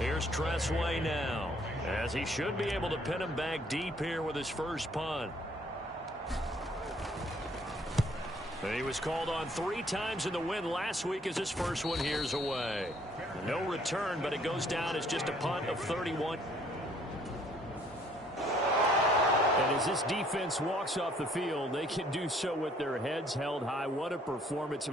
Here's Tressway now, as he should be able to pin him back deep here with his first punt. And he was called on 3 times in the win last week as his first one here's away. No return, but it goes down as just a punt of 31. And as this defense walks off the field, they can do so with their heads held high. What a performance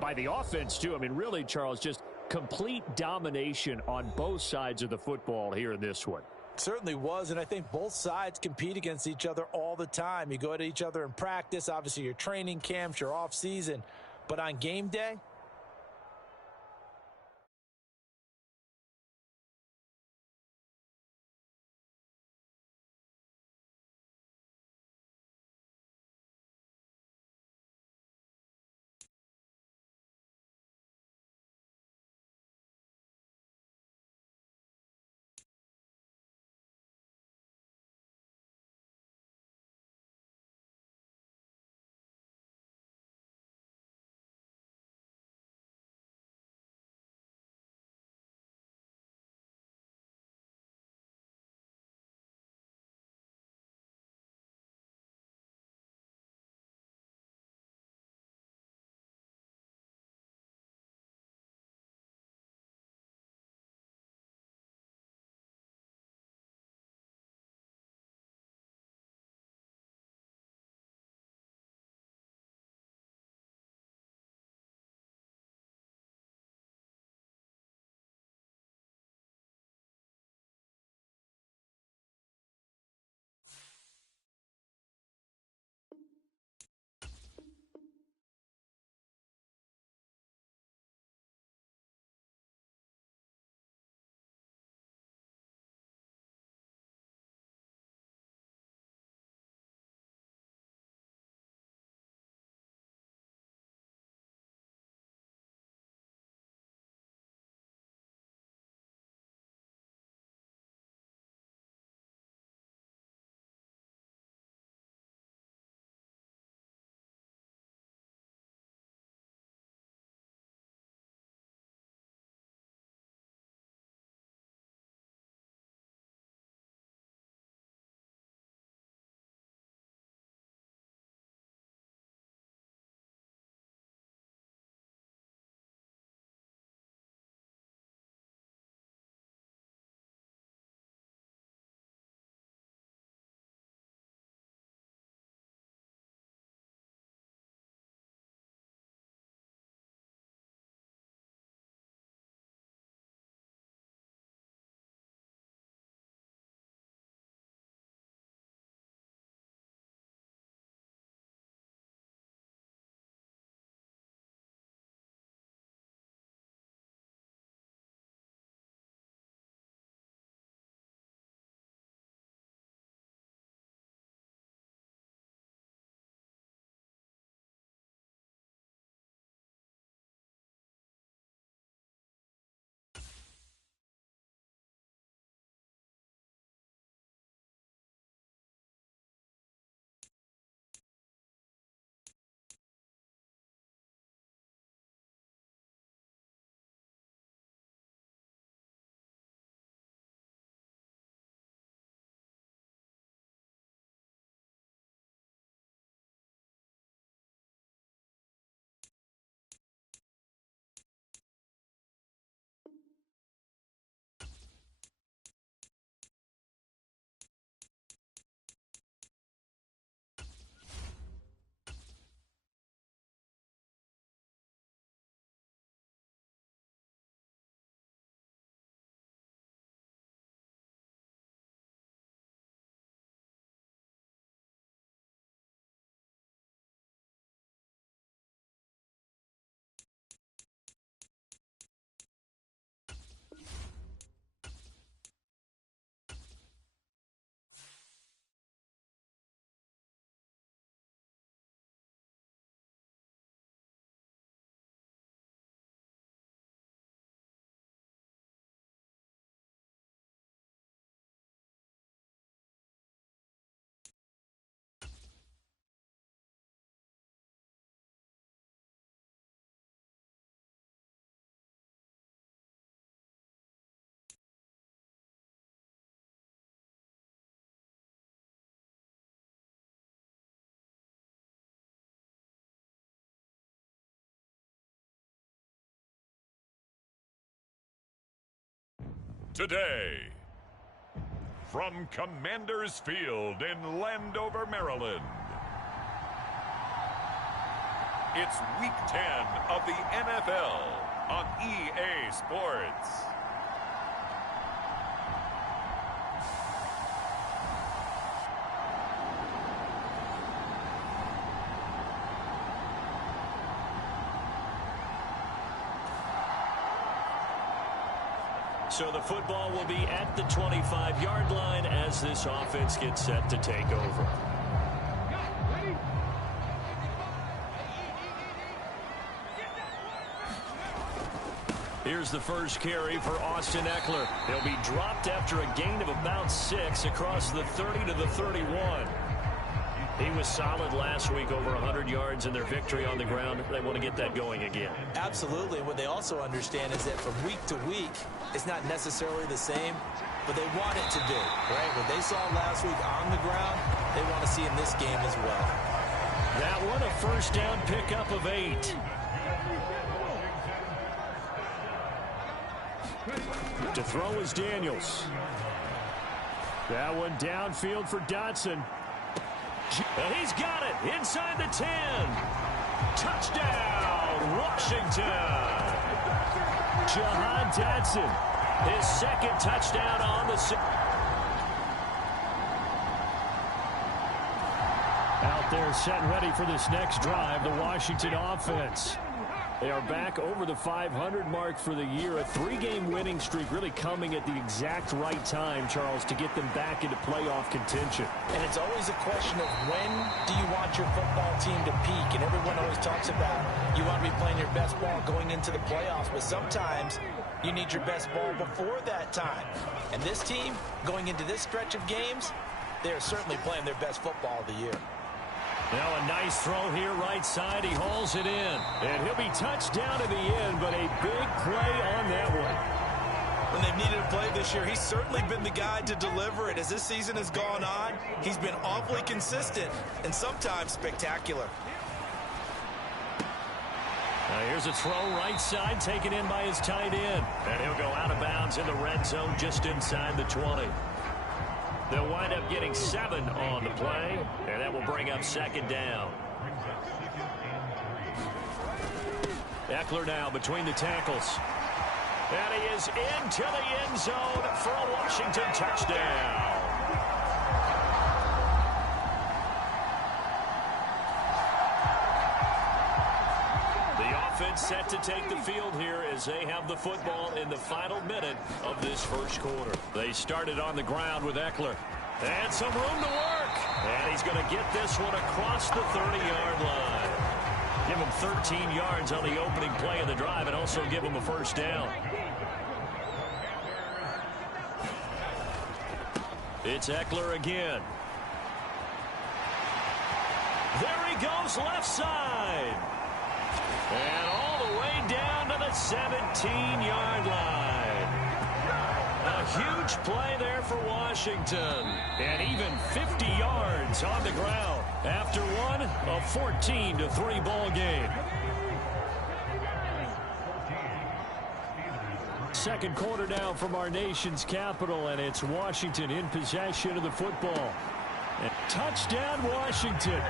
by the offense, too. I mean, really, Charles, just complete domination on both sides of the football here in this one. Certainly was, and I think both sides compete against each other all the time. You go at each other in practice, obviously your training camps, your off season, but on game day, today. From Commander's Field in Landover, Maryland, it's Week 10 of the NFL on EA Sports. So the football will be at the 25-yard line as this offense gets set to take over. Here's the first carry for Austin Ekeler. He'll be dropped after a gain of about 6 across the 30 to the 31. He was solid last week, over 100 yards in their victory on the ground. They want to get that going again. Absolutely. What they also understand is that from week to week, it's not necessarily the same, but they want it to be, right? What they saw last week on the ground, they want to see in this game as well. That one, a first down pickup of 8. To throw is Daniels. That one downfield for Dotson. And he's got it inside the 10. Touchdown, Washington. Jahan Dotson, his second touchdown on the season. Out there set and ready for this next drive, the Washington offense. They are back over the 500 mark for the year. A 3-game winning streak really coming at the exact right time, Charles, to get them back into playoff contention. And it's always a question of when do you want your football team to peak? And everyone always talks about you want to be playing your best ball going into the playoffs, but sometimes you need your best ball before that time. And this team, going into this stretch of games, they're certainly playing their best football of the year. Now a nice throw here right side. He hauls it in. And he'll be touched down to the end, but a big play on that one. When they've needed a play this year, he's certainly been the guy to deliver it. As this season has gone on, he's been awfully consistent and sometimes spectacular. Now here's a throw right side taken in by his tight end. And he'll go out of bounds in the red zone just inside the 20. They'll wind up getting 7 on the play, and that will bring up second down. Ekeler now between the tackles. And he is into the end zone for a Washington touchdown. Offense set to take the field here as they have the football in the final minute of this first quarter. They started on the ground with Ekeler. And some room to work. And he's going to get this one across the 30-yard line. Give him 13 yards on the opening play of the drive and also give him a first down. It's Ekeler again. There he goes left side. And all the way down to the 17-yard line. A huge play there for Washington. And even 50 yards on the ground after one, a 14-3 ball game. Second quarter now from our nation's capital, and it's Washington in possession of the football. And touchdown, Washington.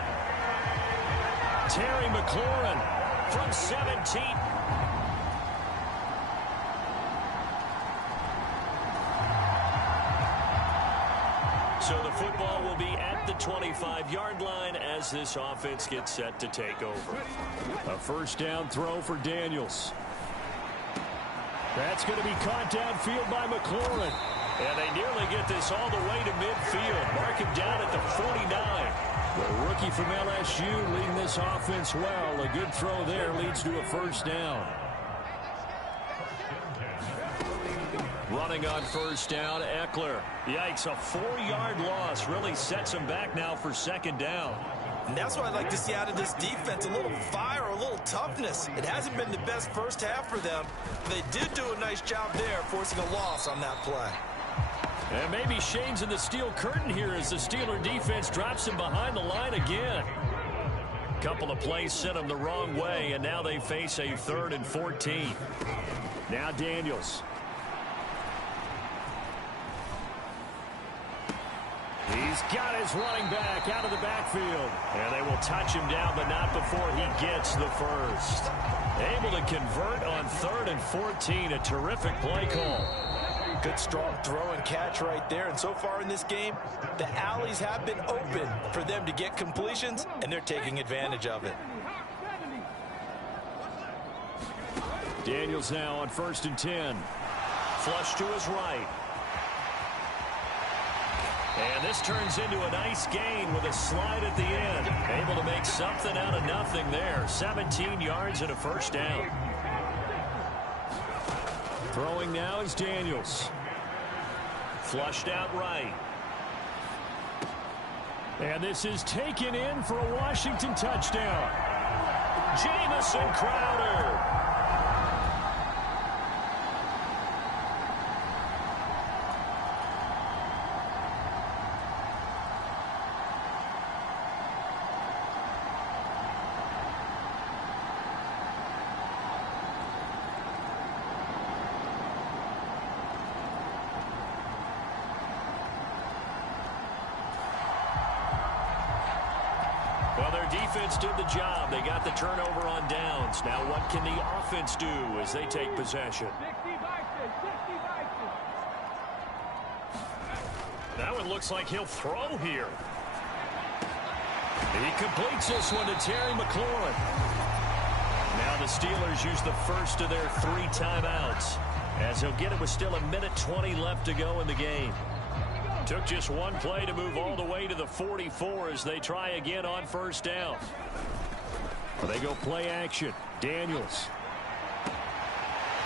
Terry McLaurin. From 17. So the football will be at the 25-yard line as this offense gets set to take over. A first down throw for Daniels. That's going to be caught downfield by McLaurin. And they nearly get this all the way to midfield. Mark him down at the 49. The rookie from LSU leading this offense well. A good throw there leads to a first down. Running on first down, Ekeler. Yikes, a 4-yard loss really sets him back now for second down. And that's what I'd like to see out of this defense, a little fire, a little toughness. It hasn't been the best first half for them. They did do a nice job there, forcing a loss on that play. And maybe Shane's in the steel curtain here as the Steeler defense drops him behind the line again. Couple of plays sent him the wrong way, and now they face a 3rd and 14. Now Daniels. He's got his running back out of the backfield. And they will touch him down, but not before he gets the first. Able to convert on 3rd and 14. A terrific play call. Good strong throw and catch right there. And so far in this game, the alleys have been open for them to get completions, and they're taking advantage of it. Daniels now on 1st and 10. Flush to his right. And this turns into a nice gain with a slide at the end. Able to make something out of nothing there. 17 yards and a first down. Throwing now is Daniels. Flushed out right. And this is taken in for a Washington touchdown. Jamison Crowder. Well, their defense did the job. They got the turnover on downs. Now what can the offense do as they take possession? That one looks like he'll throw here. He completes this one to Terry McLaurin. Now the Steelers use the first of their 3 timeouts, as he'll get it with still 1:20 left to go in the game. Took just one play to move all the way to the 44 as they try again on 1st down. They go play action. Daniels.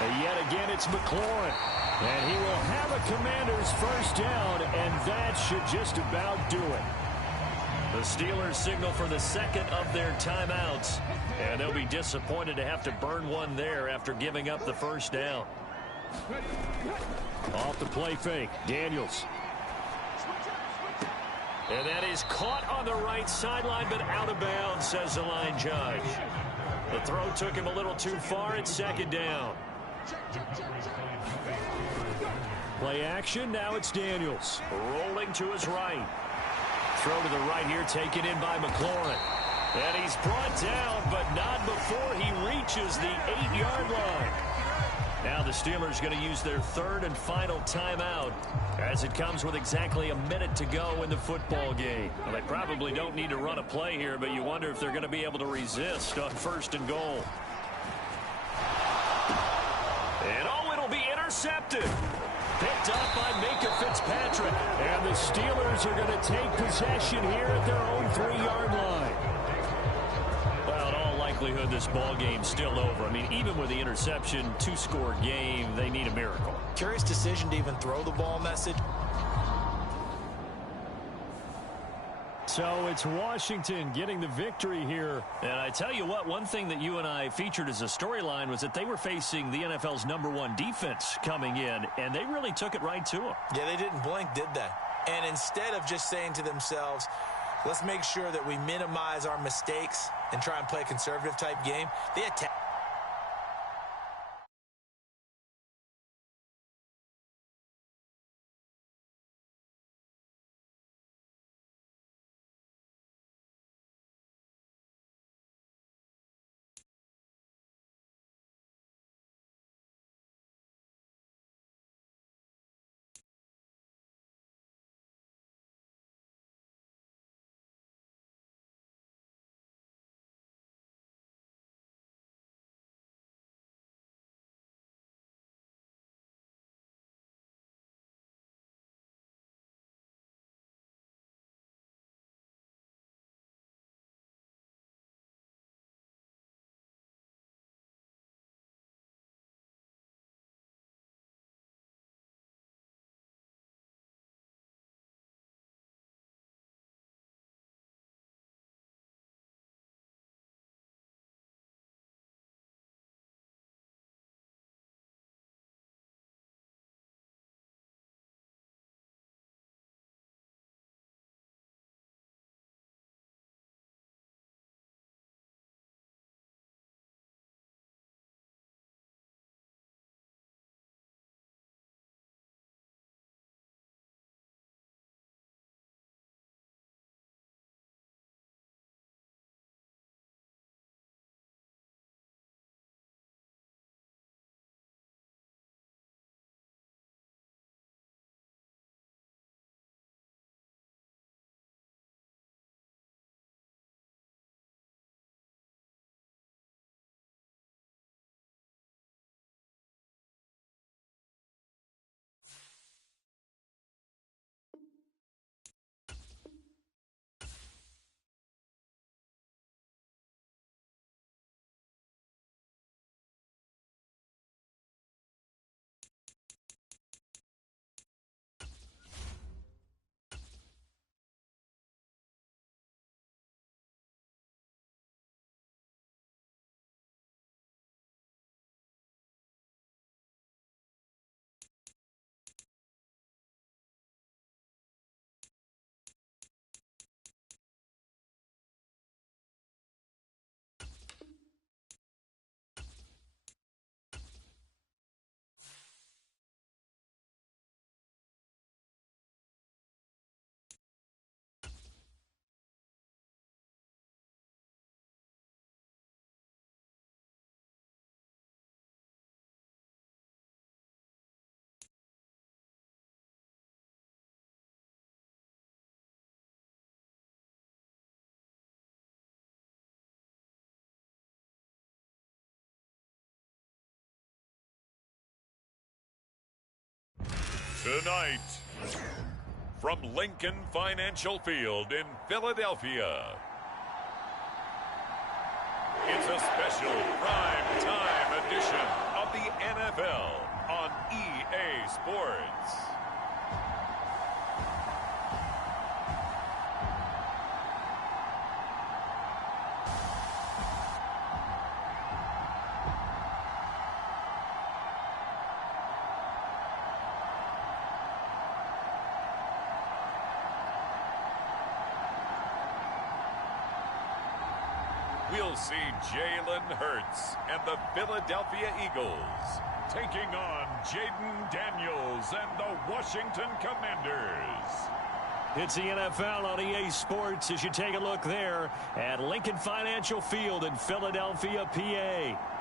And yet again it's McLaurin. And he will have a Commander's 1st down, and that should just about do it. The Steelers signal for the 2nd of their timeouts, and they'll be disappointed to have to burn one there after giving up the 1st down. Off the play fake, Daniels. And that is caught on the right sideline, but out of bounds, says the line judge. The throw took him a little too far. It's 2nd down. Play action. Now it's Daniels. Rolling to his right. Throw to the right here, taken in by McLaurin. And he's brought down, but not before he reaches the 8-yard line. Now the Steelers going to use their 3rd and final timeout, as it comes with exactly 1 minute to go in the football game. Well, they probably don't need to run a play here, but you wonder if they're going to be able to resist on 1st and goal. And oh, it'll be intercepted. Picked up by Minka Fitzpatrick. And the Steelers are going to take possession here at their own 3-yard line. Well, in all likelihood, this ball game's still over. I mean, even with the interception, 2-score game, they need a miracle. Curious decision to even throw the ball message. So it's Washington getting the victory here. And I tell you what, one thing that you and I featured as a storyline was that they were facing the NFL's #1 defense coming in, and they really took it right to them. Yeah, they didn't blink, did they? And instead of just saying to themselves, let's make sure that we minimize our mistakes and try and play a conservative type game, they attacked. Tonight, from Lincoln Financial Field in Philadelphia, it's a special prime time edition of the NFL on EA Sports. We'll see Jalen Hurts and the Philadelphia Eagles taking on Jaden Daniels and the Washington Commanders. It's the NFL on EA Sports as you take a look there at Lincoln Financial Field in Philadelphia, PA.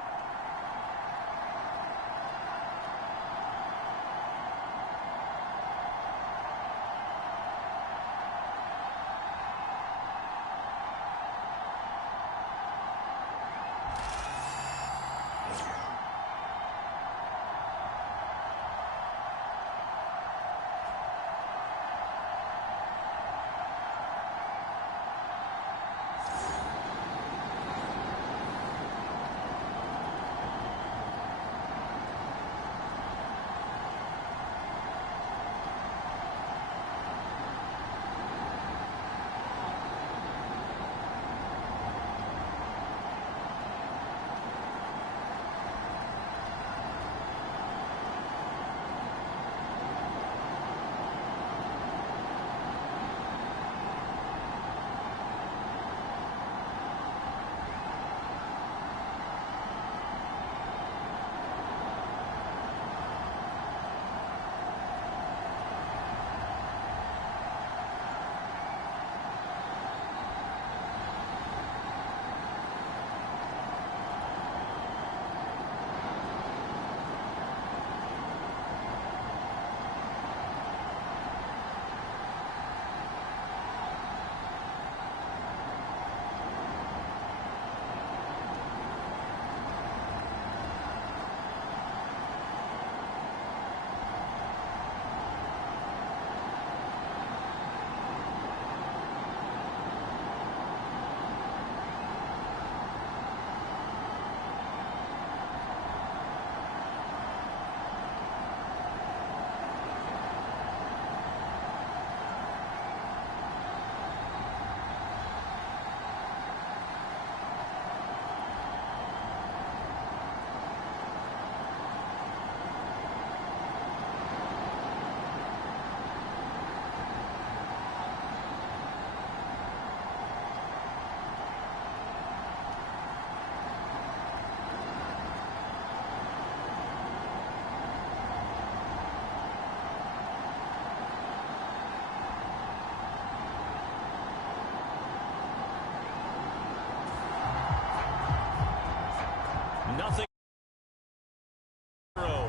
Nothing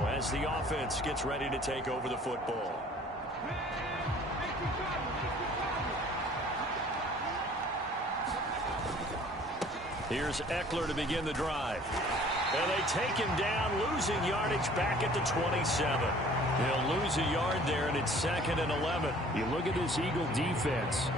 as the offense gets ready to take over the football. Here's Eckler to begin the drive. And they take him down, losing yardage back at the 27. He'll lose a yard there, and it's 2nd and 11. You look at this Eagle defense.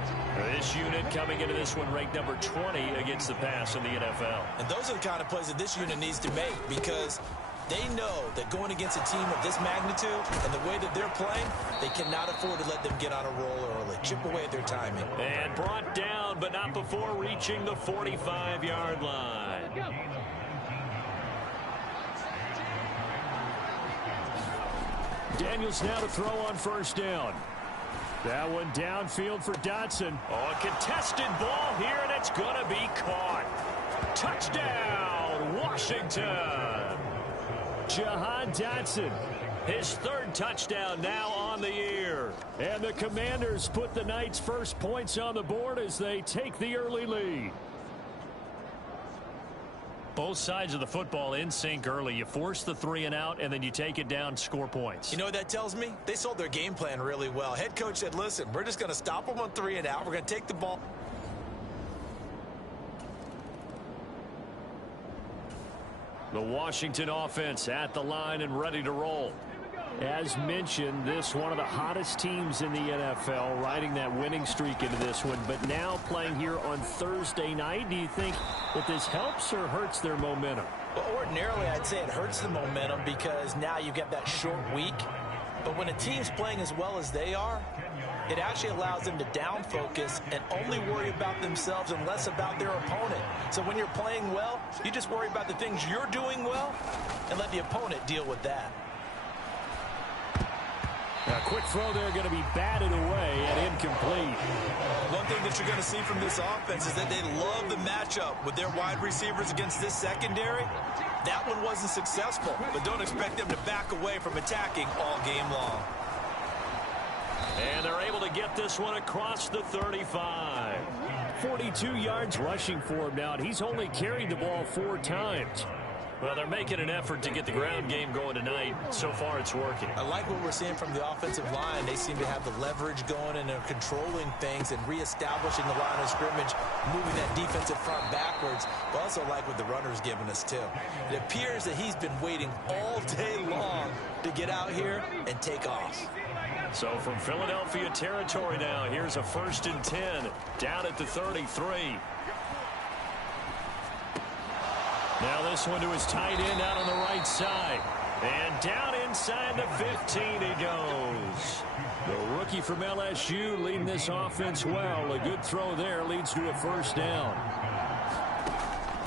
This unit coming into this one ranked number 20 against the pass in the NFL. And those are the kind of plays that this unit needs to make, because they know that going against a team of this magnitude and the way that they're playing, they cannot afford to let them get on a roll early. Chip away at their timing. And brought down, but not before reaching the 45-yard line. Daniels now to throw on first down. That one downfield for Dotson. Oh, a contested ball here, and it's going to be caught. Touchdown, Washington. Jahan Dotson, his 3rd touchdown now on the year. And the Commanders put the Knights' first points on the board as they take the early lead. Both sides of the football in sync early. You force the 3 and out, and then you take it down, score points. You know what that tells me? They sold their game plan really well. Head coach said, listen, we're just going to stop them on 3 and out. We're going to take the ball. The Washington offense at the line and ready to roll. As mentioned, this one of the hottest teams in the NFL, riding that winning streak into this one, but now playing here on Thursday night. Do you think that this helps or hurts their momentum? Well, ordinarily, I'd say it hurts the momentum because now you get that short week. But when a team's playing as well as they are, it actually allows them to down focus and only worry about themselves and less about their opponent. So when you're playing well, you just worry about the things you're doing well and let the opponent deal with that. A quick throw there, going to be batted away and incomplete. One thing that you're going to see from this offense is that they love the matchup with their wide receivers against this secondary. That one wasn't successful, but don't expect them to back away from attacking all game long. And they're able to get this one across the 35. 42 yards rushing for him now, and he's only carried the ball 4 times. Well, they're making an effort to get the ground game going tonight. So far, it's working. I like what we're seeing from the offensive line. They seem to have the leverage going, and they're controlling things and reestablishing the line of scrimmage, moving that defensive front backwards. But also like what the runner's giving us, too. It appears that he's been waiting all day long to get out here and take off. So from Philadelphia territory now, here's a 1st and 10, down at the 33. Now this one to his tight end out on the right side. And down inside the 15 he goes. The rookie from LSU leading this offense well. A good throw there leads to a 1st down.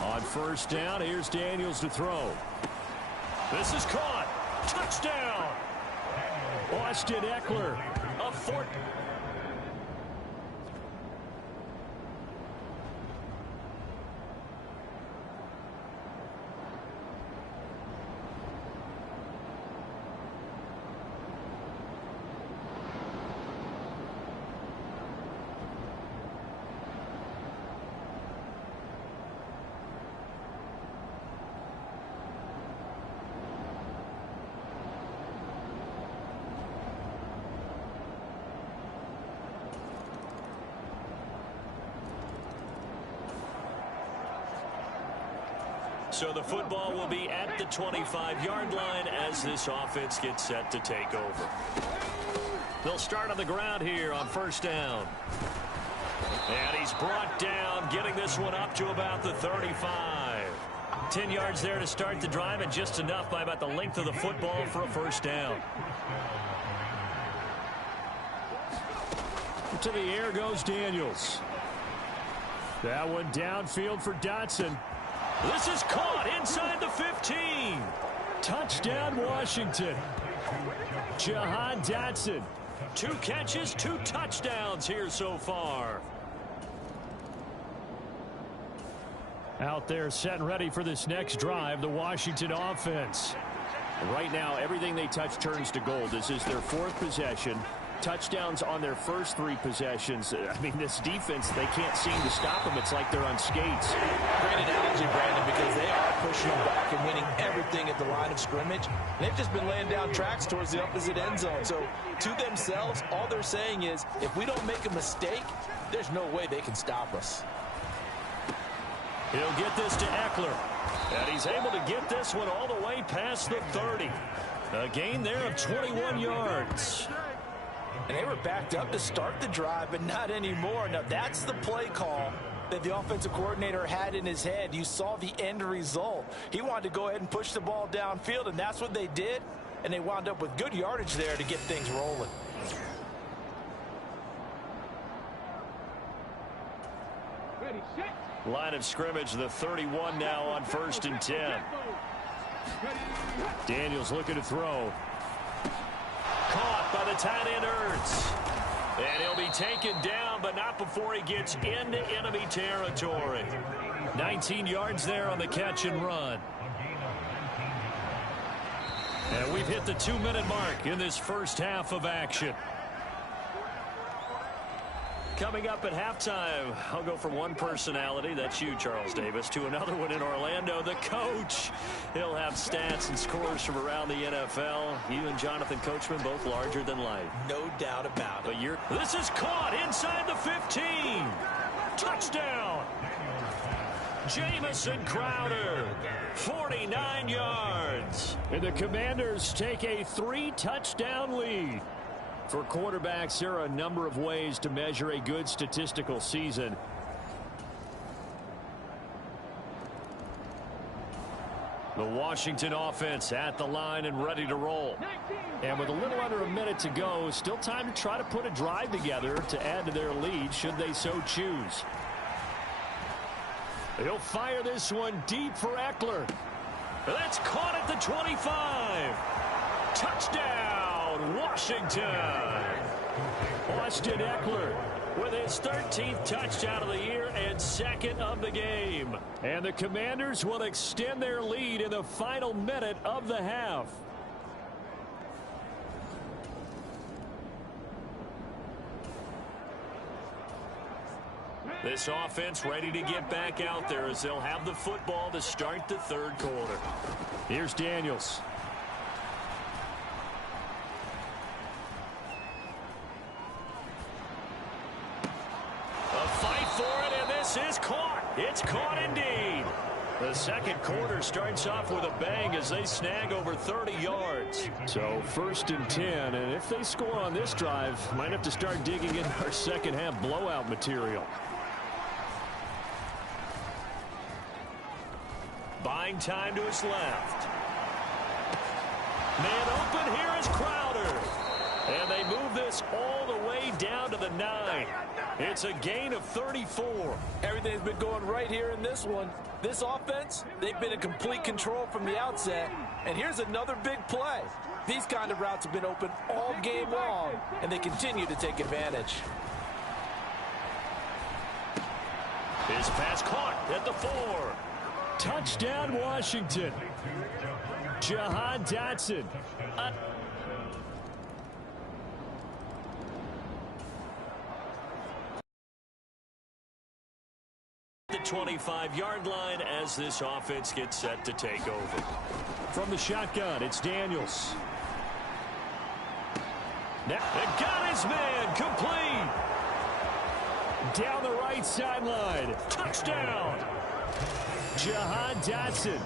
On 1st down, here's Daniels to throw. This is caught. Touchdown. Austin Eckler. A 4. So the football will be at the 25-yard line as this offense gets set to take over. They'll start on the ground here on 1st down. And he's brought down, getting this one up to about the 35. 10 yards there to start the drive, and just enough by about the length of the football for a 1st down. To the air goes Daniels. That one downfield for Dotson. This is caught inside the 15. Touchdown, Washington. Jahan Dotson. 2 catches, 2 touchdowns here so far. Out there set and ready for this next drive, the Washington offense. Right now, everything they touch turns to gold. This is their 4th possession. Touchdowns on their first 3 possessions. I mean, this defense, they can't seem to stop them. It's like they're on skates. Great analogy, Brandon, because they are pushing them back and winning everything at the line of scrimmage. They've just been laying down tracks towards the opposite end zone. So to themselves, all they're saying is, if we don't make a mistake, there's no way they can stop us. He'll get this to Eckler. And he's able to get this one all the way past the 30. A gain there of 21 yards. And they were backed up to start the drive, but not anymore. Now, that's the play call that the offensive coordinator had in his head. You saw the end result. He wanted to go ahead and push the ball downfield, and that's what they did. And they wound up with good yardage there to get things rolling. Line of scrimmage, the 31 now on 1st and 10. Daniels looking to throw. Caught by the tight end Ertz. And he'll be taken down, but not before he gets into enemy territory. 19 yards there on the catch and run. And we've hit the 2-minute mark in this first half of action. Coming up at halftime, I'll go from one personality, that's you, Charles Davis, to another one in Orlando, the coach. He'll have stats and scores from around the NFL. You and Jonathan Coachman, both larger than life. No doubt about it. But this is caught inside the 15. Touchdown. Jamison Crowder, 49 yards. And the Commanders take a 3-touchdown lead. For quarterbacks, there are a number of ways to measure a good statistical season. The Washington offense at the line and ready to roll. And with a little under a minute to go, still time to try to put a drive together to add to their lead should they so choose. He'll fire this one deep for Eckler. That's caught at the 25. Touchdown, Washington. Austin Eckler with his 13th touchdown of the year and second of the game. And the Commanders will extend their lead in the final minute of the half. This offense ready to get back out there as they'll have the football to start the third quarter. Here's Daniels. A fight for it, and this is caught. It's caught indeed. The second quarter starts off with a bang as they snag over 30 yards. So 1st and 10, and if they score on this drive, might have to start digging in our second half blowout material. Buying time to his left. Man open, here is Crowder. And they move this all the way down to the 9. It's a gain of 34. Everything's been going right here in this one. This offense, they've been in complete control from the outset. And here's another big play. These kind of routes have been open all game long, and they continue to take advantage. His pass caught at the 4. Touchdown, Washington. Jahan Dotson. The 25-yard line as this offense gets set to take over. From the shotgun, it's Daniels. Now, it got his man complete. Down the right sideline. Touchdown. Jahan Dotson.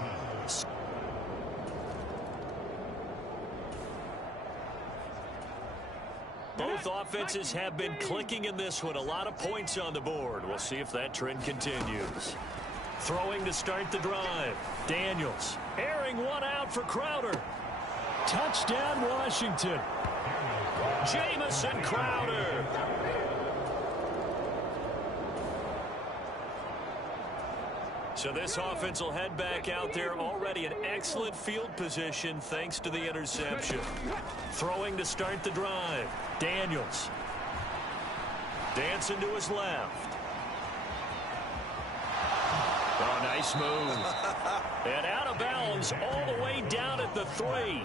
Both offenses have been clicking in this one. A lot of points on the board. We'll see if that trend continues. Throwing to start the drive. Daniels airing one out for Crowder. Touchdown, Washington. Jamison Crowder. So this offense will head back out there, already in excellent field position thanks to the interception. Throwing to start the drive. Daniels. Dancing to his left. Oh, nice move. And out of bounds all the way down at the 3.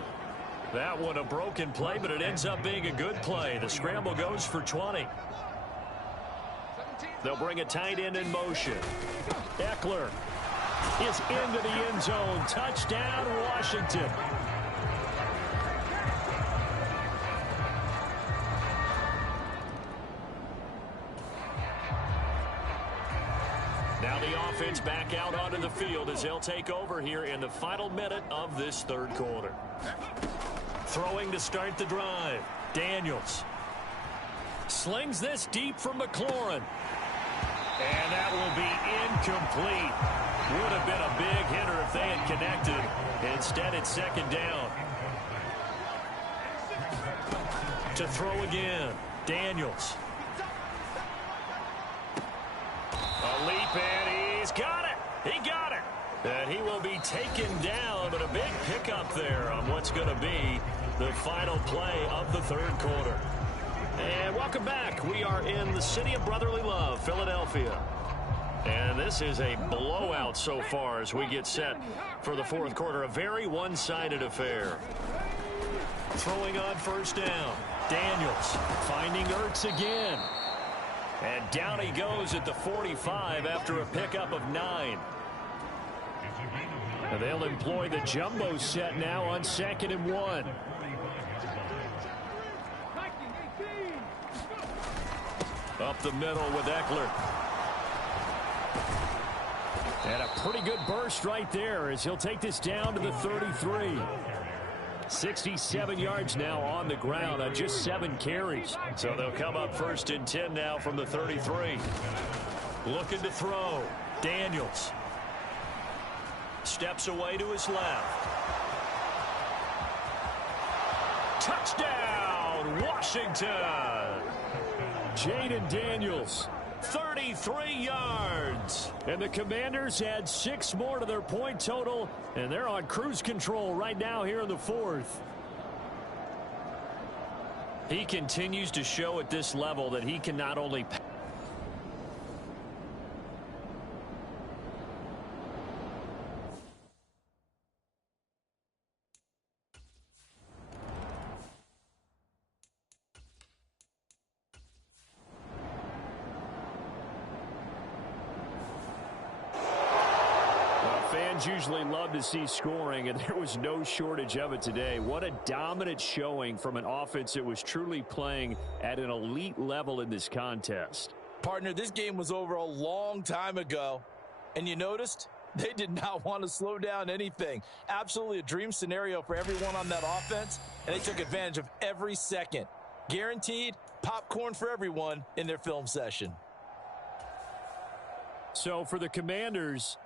That one a broken play, but it ends up being a good play. The scramble goes for 20. They'll bring a tight end in motion. Eckler is into the end zone. Touchdown, Washington. Now the offense back out onto the field as they'll take over here in the final minute of this third quarter. Throwing to start the drive. Daniels slings this deep from McLaurin. And that will be incomplete. Would have been a big hitter if they had connected. Instead, it's second down. To throw again. Daniels. A leap, and he's got it. He got it. And he will be taken down, but a big pickup there on what's going to be the final play of the third quarter. And welcome back. We are in the city of brotherly love, Philadelphia. And this is a blowout so far as we get set for the fourth quarter. A very one-sided affair. Throwing on first down. Daniels finding Ertz again. And down he goes at the 45 after a pickup of 9. And they'll employ the jumbo set now on 2nd and 1. Up the middle with Eckler. And a pretty good burst right there as he'll take this down to the 33. 67 yards now on the ground on just 7 carries. So they'll come up 1st and 10 now from the 33. Looking to throw. Daniels. Steps away to his left. Touchdown, Washington. Jaden Daniels. 33 yards. And the Commanders add 6 more to their point total, and they're on cruise control right now here in the 4th. He continues to show at this level that he can not only usually love to see scoring, and there was no shortage of it today. What a dominant showing from an offense that was truly playing at an elite level in this contest. Partner, this game was over a long time ago, and you noticed they did not want to slow down anything. Absolutely a dream scenario for everyone on that offense, and they took advantage of every second. Guaranteed popcorn for everyone in their film session. So for the Commanders,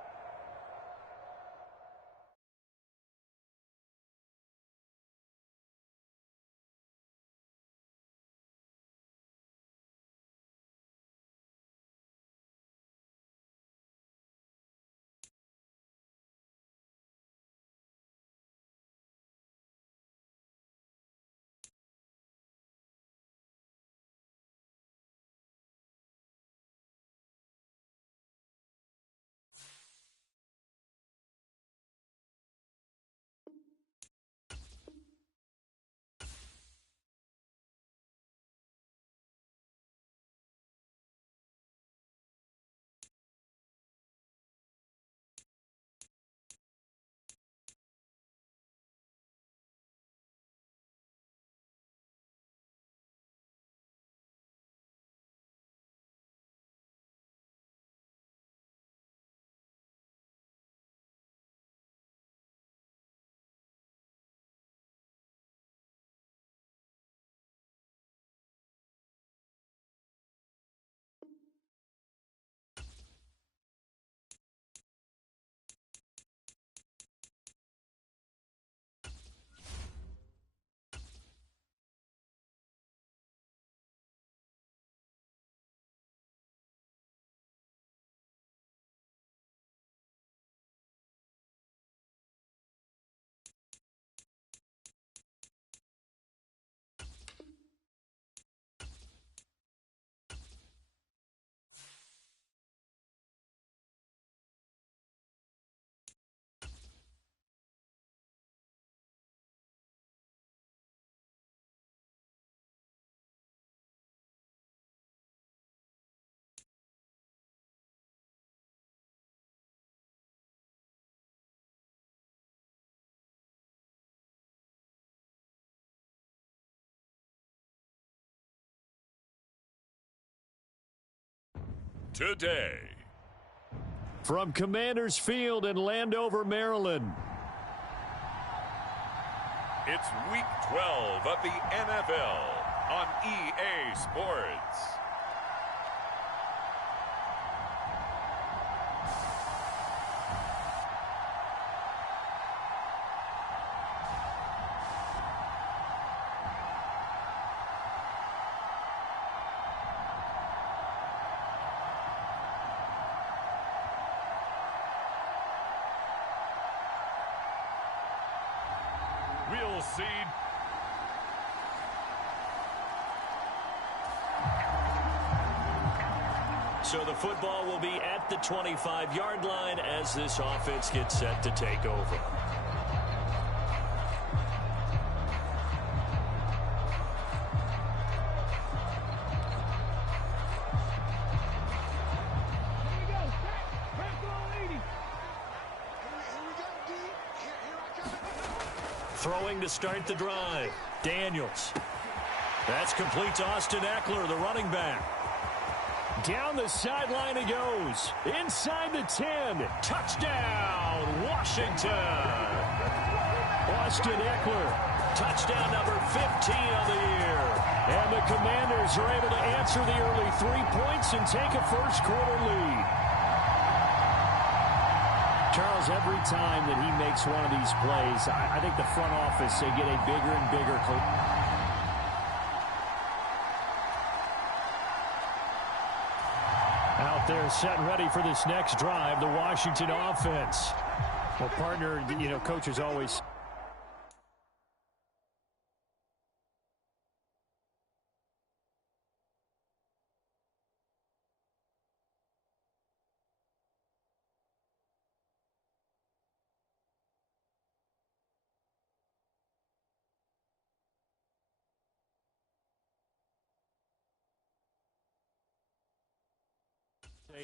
today. from Commanders Field in Landover, Maryland. It's Week 12 of the NFL on EA Sports. We'll see. So the football will be at the 25-yard line as this offense gets set to take over. Throwing to start the drive. Daniels. That's complete to Austin Eckler, the running back. Down the sideline he goes. Inside the 10. Touchdown, Washington. Austin Eckler. Touchdown number 15 of the year. And the Commanders are able to answer the early 3 points and take a first-quarter lead. Charles, every time that he makes one of these plays, I think the front office, they get a bigger and bigger. Out there set and ready for this next drive, the Washington offense. Well, partner, coaches always...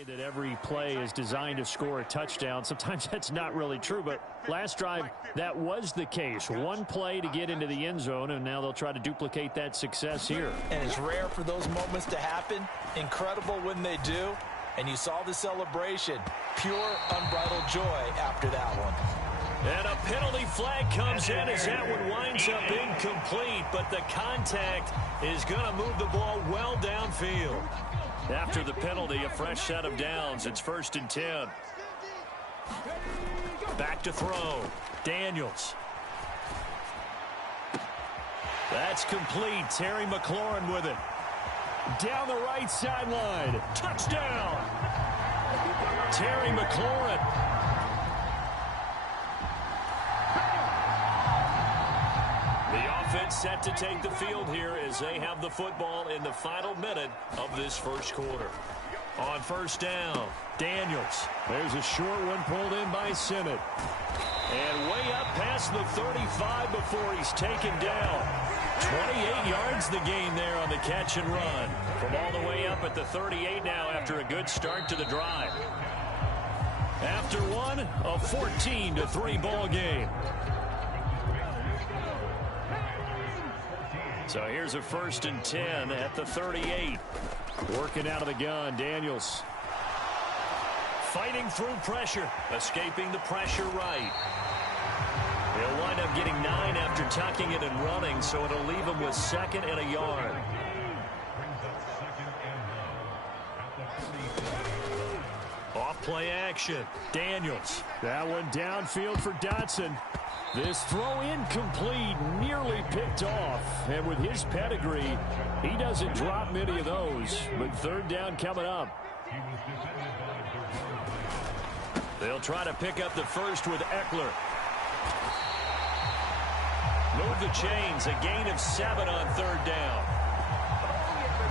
that every play is designed to score a touchdown. Sometimes that's not really true, but last drive, that was the case. One play to get into the end zone, and now they'll try to duplicate that success here. And it's rare for those moments to happen. Incredible when they do. And you saw the celebration. Pure, unbridled joy after that one. And a penalty flag comes in as that one winds up incomplete, but the contact is going to move the ball well downfield. After the penalty, a fresh set of downs. It's 1st and 10. Back to throw. Daniels. That's complete. Terry McLaurin with it. Down the right sideline. Touchdown! Terry McLaurin. Offense set to take the field here as they have the football in the final minute of this first quarter. On 1st down, Daniels. There's a short one pulled in by Sinnott. And way up past the 35 before he's taken down. 28 yards the gain there on the catch and run. From all the way up at the 38 now after a good start to the drive. After one, a 14-3 ball game. So here's a 1st and 10 at the 38. Working out of the gun, Daniels. Fighting through pressure, escaping the pressure right. He'll wind up getting 9 after tucking it and running, so it'll leave him with 2nd and a yard. Off play action, Daniels. That one downfield for Dotson. This throw incomplete, nearly picked off. And with his pedigree, he doesn't drop many of those. But 3rd down coming up. They'll try to pick up the first with Eckler. Move the chains, a gain of 7 on 3rd down.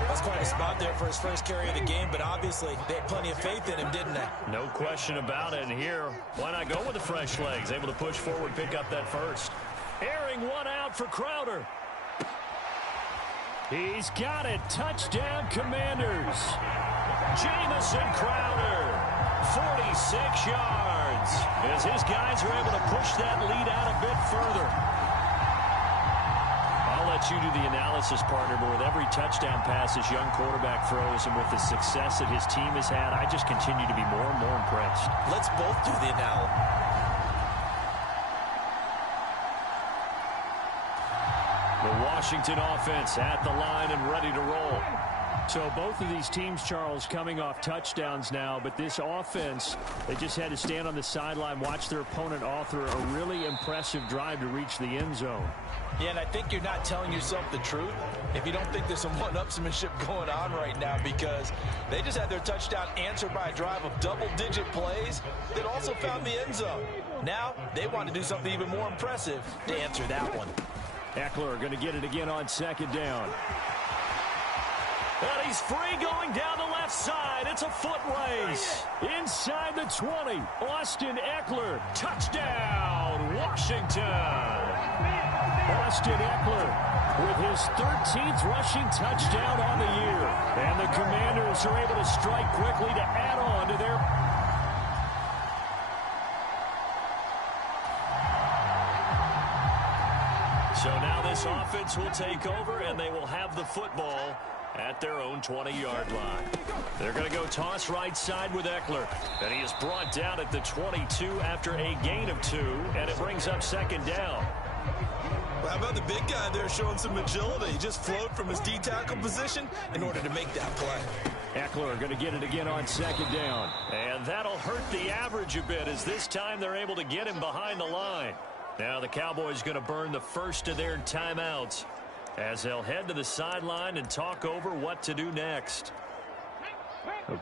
That's quite a spot there for his first carry of the game, but obviously they had plenty of faith in him, didn't they? No question about it. And here, why not go with the fresh legs? Able to push forward, pick up that first. Airing one out for Crowder. He's got it. Touchdown, Commanders. Jamison Crowder, 46 yards. As his guys are able to push that lead out a bit further. I'll let you do the analysis, partner, but with every touchdown pass this young quarterback throws and with the success that his team has had, I just continue to be more and more impressed. Let's both do the analysis. The Washington offense at the line and ready to roll. So both of these teams, Charles, coming off touchdowns now, but this offense, they just had to stand on the sideline, watch their opponent author a really impressive drive to reach the end zone. Yeah, and I think you're not telling yourself the truth if you don't think there's some one-upsmanship going on right now, because they just had their touchdown answered by a drive of double-digit plays that also found the end zone. Now they want to do something even more impressive to answer that one. Eckler going to get it again on 2nd down. And he's free going down the left side. It's a foot race. Inside the 20, Austin Eckler. Touchdown, Washington. Austin Eckler with his 13th rushing touchdown on the year. And the Commanders are able to strike quickly to add on to their... So now this offense will take over, and they will have the football at their own 20-yard line. They're going to go toss right side with Eckler. And he is brought down at the 22 after a gain of 2, and it brings up second down. Well, how about the big guy there showing some agility? He just flowed from his D-tackle position in order to make that play. Eckler going to get it again on second down. And that'll hurt the average a bit as this time they're able to get him behind the line. Now the Cowboys going to burn the first of their timeouts as they'll head to the sideline and talk over what to do next.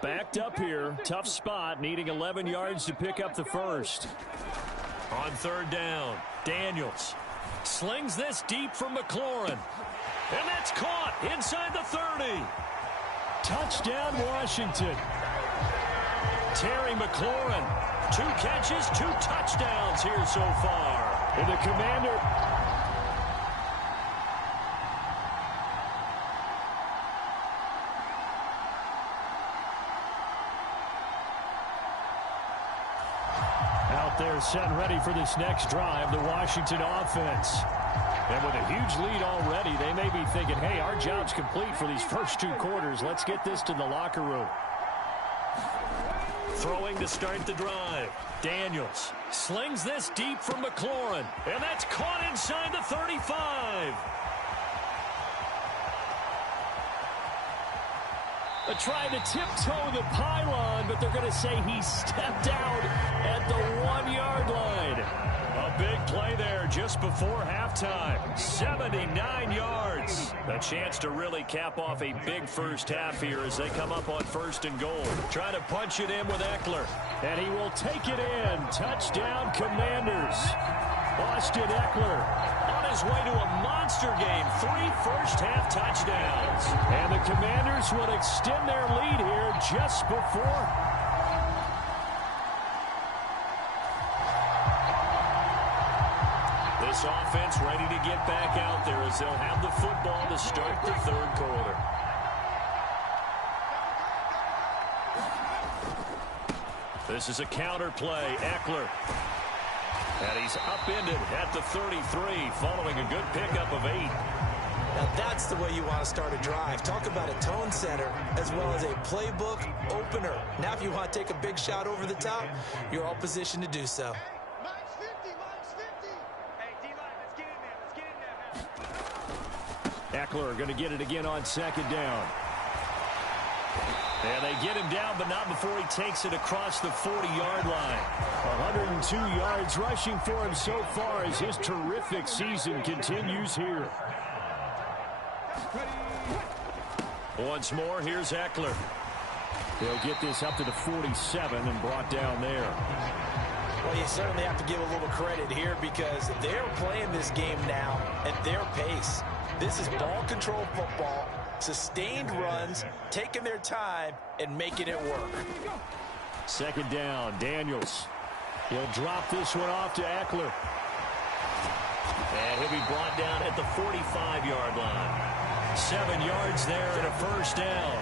Backed up here, tough spot, needing 11 yards to pick up the first. On third down, Daniels slings this deep from McLaurin. And that's caught inside the 30. Touchdown, Washington. Terry McLaurin, 2 catches, 2 touchdowns here so far. And the Commander... out there set ready for this next drive, the Washington offense. And with a huge lead already, they may be thinking, hey, our job's complete for these first 2 quarters. Let's get this to the locker room. Throwing to start the drive. Daniels slings this deep from McLaurin. And that's caught inside the 35. They're trying to tiptoe the pylon, but they're going to say he stepped out at the 1-yard line. A big play there just before halftime. 79 yards. A chance to really cap off a big first half here as they come up on 1st and goal. Trying to punch it in with Eckler. And he will take it in. Touchdown, Commanders. Austin Eckler on his way to a monster game. 3 first-half touchdowns. And the Commanders will extend their lead here just before... This offense ready to get back out there as they'll have the football to start the 3rd quarter. This is a counter play. Eckler. And he's upended at the 33 following a good pickup of 8. Now that's the way you want to start a drive. Talk about a tone setter as well as a playbook opener. Now if you want to take a big shot over the top, you're all positioned to do so. Eckler going to get it again on second down. And they get him down, but not before he takes it across the 40-yard line. 102 yards rushing for him so far as his terrific season continues here. Once more, here's Eckler. They'll get this up to the 47 and brought down there. Well, you certainly have to give a little credit here because they're playing this game now at their pace. This is ball control football, sustained runs, taking their time, and making it work. Second down, Daniels. He'll drop this one off to Eckler. And he'll be brought down at the 45-yard line. 7 yards there and a first down.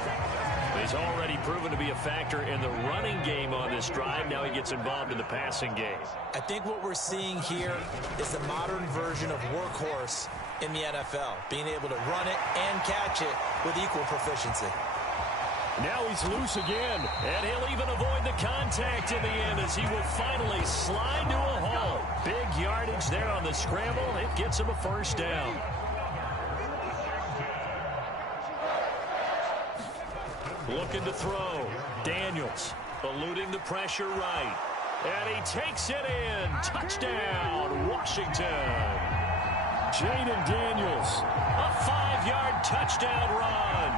He's already proven to be a factor in the running game on this drive. Now he gets involved in the passing game. I think what we're seeing here is the modern version of workhorse in the NFL, being able to run it and catch it with equal proficiency. Now he's loose again. And he'll even avoid the contact in the end as he will finally slide to a halt. Big yardage there on the scramble. It gets him a first down. Looking to throw. Daniels eluding the pressure right. And he takes it in. Touchdown, Washington. Jaden Daniels. A 5-yard touchdown run.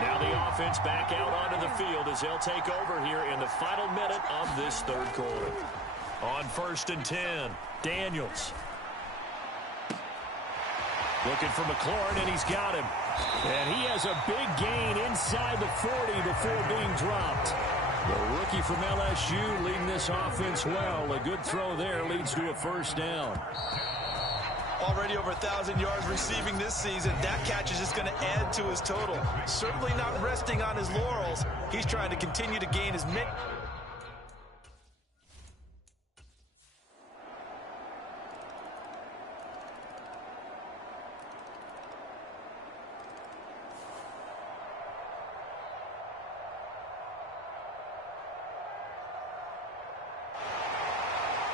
Now the offense back out onto the field as they'll take over here in the final minute of this 3rd quarter. On 1st and 10, Daniels. Looking for McLaurin, and he's got him. And he has a big gain inside the 40 before being dropped. The rookie from LSU leading this offense well. A good throw there leads to a first down. Already over 1,000 yards receiving this season. That catch is just going to add to his total. Certainly not resting on his laurels. He's trying to continue to gain his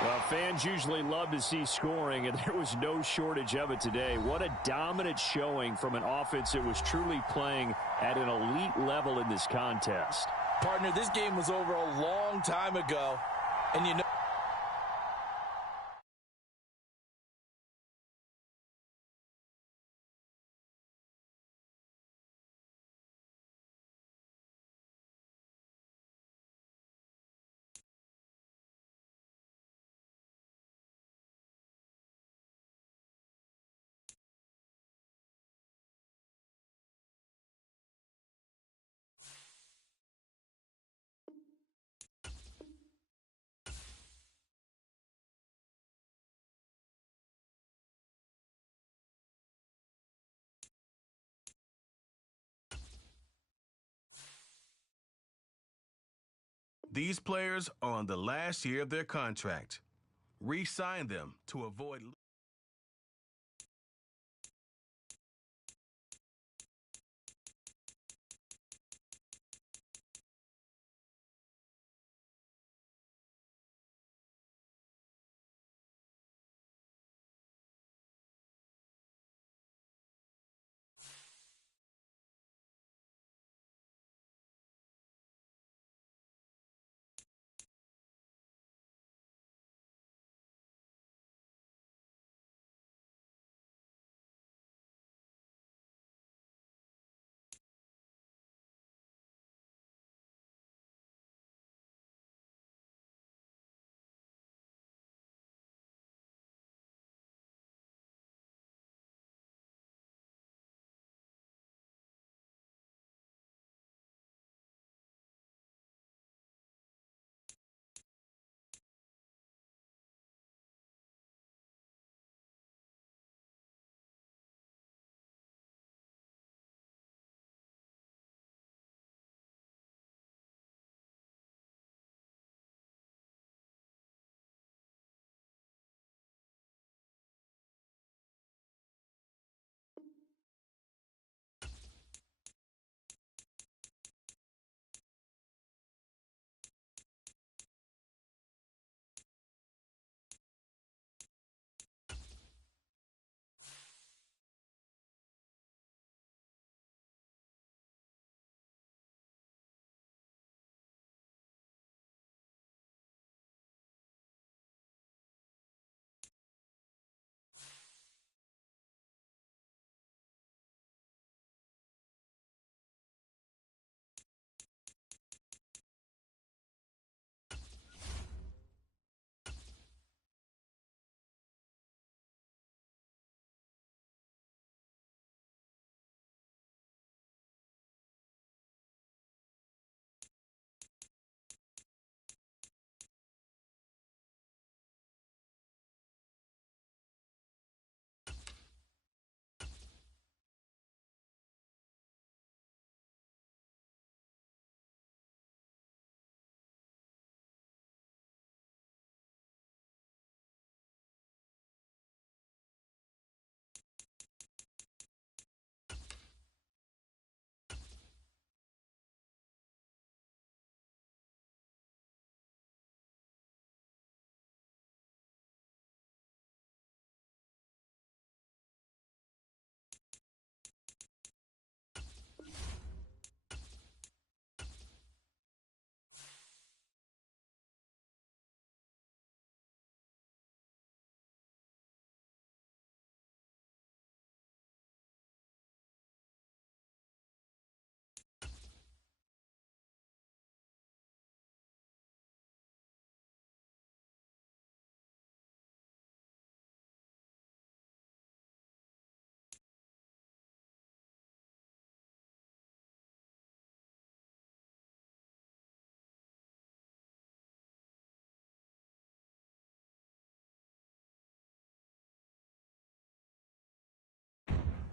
Well, fans usually love to see scoring, and there was no shortage of it today. What a dominant showing from an offense that was truly playing at an elite level in this contest. Partner, this game was over a long time ago, and you know, These players are on the last year of their contract. Re-sign them to avoid...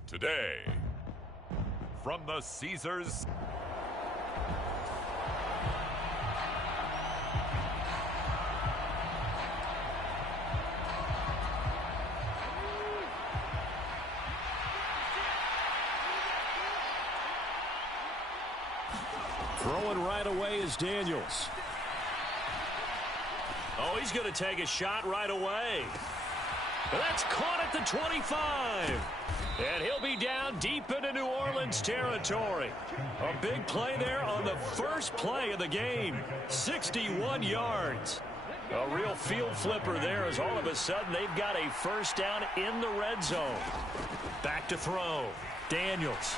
Today, from the Caesars... Throwing right away is Daniels. Oh, he's going to take a shot right away. That's caught at the 25. And he'll be down deep into New Orleans territory. A big play there on the first play of the game. 61 yards. A real field flipper there as all of a sudden they've got a first down in the red zone. Back to throw. Daniels.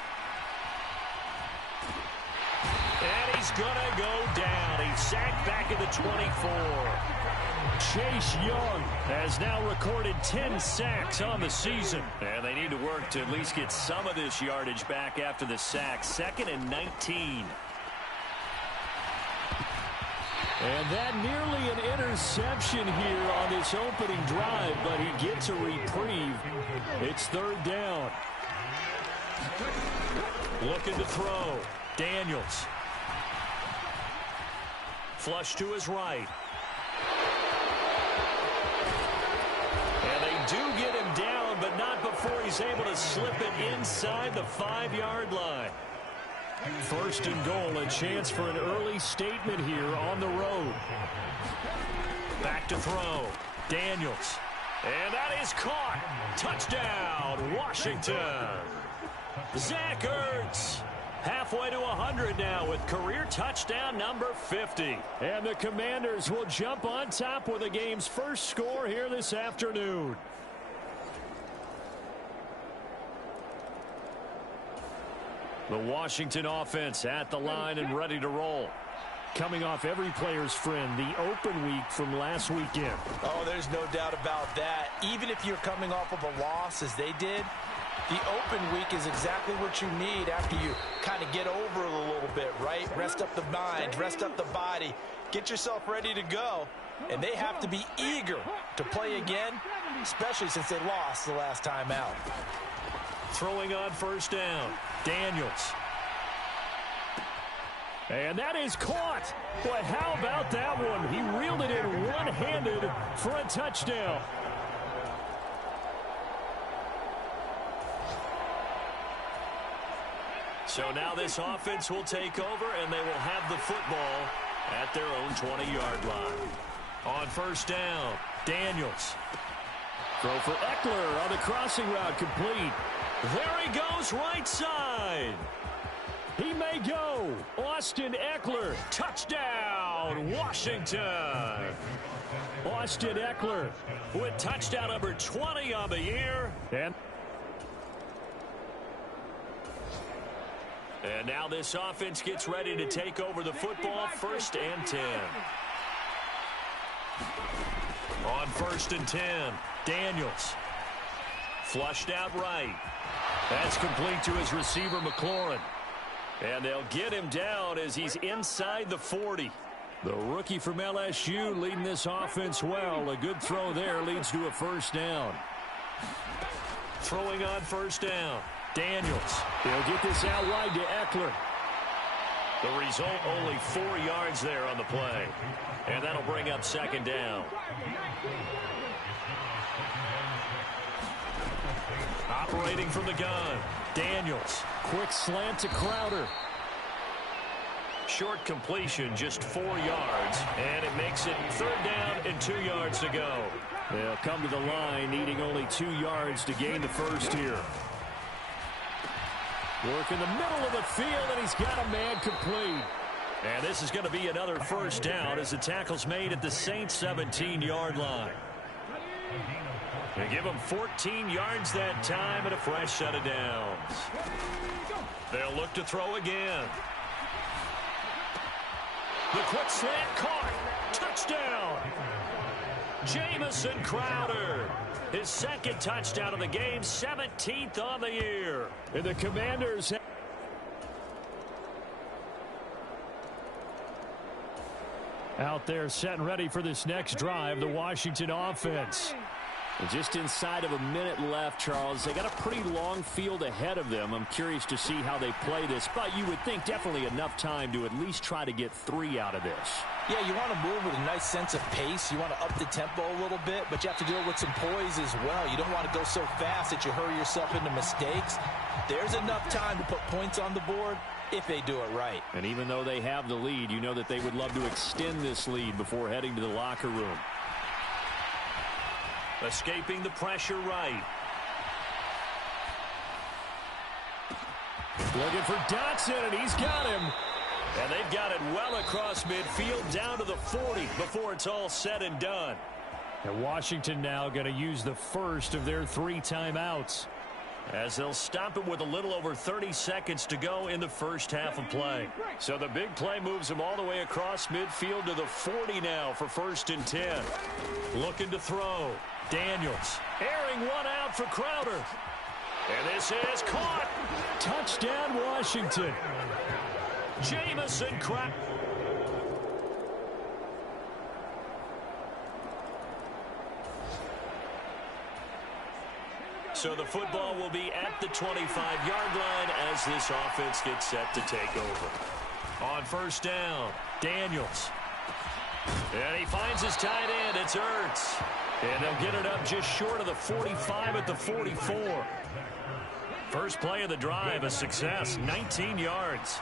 And he's going to go down. He's sacked back at the 24. Chase Young has now recorded 10 sacks on the season. And they need to work to at least get some of this yardage back after the sack. 2nd and 19. And that nearly an interception here on this opening drive, but he gets a reprieve. It's 3rd down. Looking to throw. Daniels. Flush to his right. And they do get him down, but not before he's able to slip it inside the 5-yard line. 1st and goal, a chance for an early statement here on the road. Back to throw. Daniels. And that is caught. Touchdown, Washington. Zach Ertz. Halfway to 100 now with career touchdown number 50. And the Commanders will jump on top with the game's first score here this afternoon. The Washington offense at the line and ready to roll. Coming off every player's friend, the open week from last weekend. Oh, there's no doubt about that. Even if you're coming off of a loss as they did, the open week is exactly what you need after you kind of get over it a little bit, right? Rest up the mind, rest up the body, get yourself ready to go. And they have to be eager to play again, especially since they lost the last time out. Throwing on 1st down. Daniels. And that is caught. But how about that one? He reeled it in one-handed for a touchdown. So now this offense will take over, and they will have the football at their own 20-yard line. On 1st down, Daniels. Throw for Eckler on the crossing route, complete. There he goes, right side. He may go. Austin Eckler, touchdown, Washington. Austin Eckler with touchdown number 20 on the year. And now this offense gets ready to take over the football. 1st and 10. On 1st and 10, Daniels. Flushed out right. That's complete to his receiver, McLaurin. And they'll get him down as he's inside the 40. The rookie from LSU leading this offense well. A good throw there leads to a 1st down. Throwing on 1st down. Daniels. He'll get this out wide to Eckler. The result, only 4 yards there on the play. And that'll bring up 2nd down. Operating from the gun. Daniels. Quick slant to Crowder. Short completion, just 4 yards. And it makes it 3rd down and 2 yards to go. They'll come to the line needing only 2 yards to gain the first here. Work in the middle of the field, and he's got a man complete. And this is going to be another 1st down as the tackle's made at the Saints' 17-yard line. They give him 14 yards that time and a fresh set of downs. They'll look to throw again. The quick slant caught. Touchdown. Jamison Crowder. His 2nd touchdown of the game, 17th on the year. And the Commanders out there set and ready for this next drive, the Washington offense. Just inside of a minute left, Charles. They got a pretty long field ahead of them. I'm curious to see how they play this, but you would think definitely enough time to at least try to get 3 out of this. Yeah, you want to move with a nice sense of pace. You want to up the tempo a little bit, but you have to do it with some poise as well. You don't want to go so fast that you hurry yourself into mistakes. There's enough time to put points on the board, if they do it right. And even though they have the lead, you know that they would love to extend this lead before heading to the locker room. Escaping the pressure right. Looking for Dotson, and he's got him. And they've got it well across midfield down to the 40 before it's all said and done. And Washington now going to use the first of their 3 timeouts, as they'll stop it with a little over 30 seconds to go in the first half of play. So the big play moves them all the way across midfield to the 40 now for 1st and 10. Looking to throw. Daniels airing one out for Crowder. And this is caught. Touchdown, Washington. Jamison Crowder. So the football will be at the 25-yard line as this offense gets set to take over. On 1st down, Daniels. And he finds his tight end. It's Ertz. And they'll get it up just short of the 45 at the 44. First play of the drive, a success, 19 yards.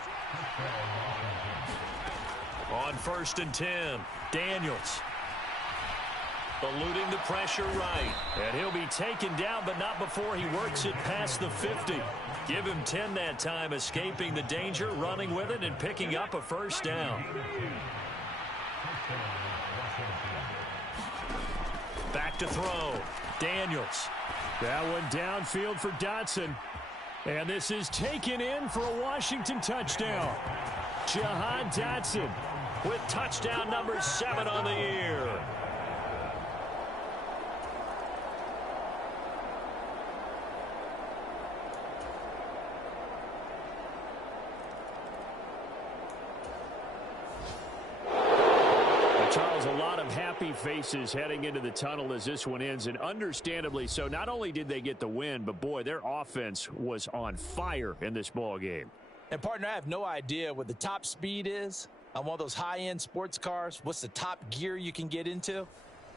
On 1st and 10, Daniels. Eluding the pressure right. And he'll be taken down, but not before he works it past the 50. Give him 10 that time, escaping the danger, running with it, and picking up a 1st down. Back to throw. Daniels. That one downfield for Dotson. And this is taken in for a Washington touchdown. Jahan Dotson with touchdown number 7 on the year. Charles, a lot of happy faces heading into the tunnel as this one ends, and understandably so. Not only did they get the win, but boy, their offense was on fire in this ball game. And partner, I have no idea what the top speed is on one of those high-end sports cars. What's the top gear you can get into?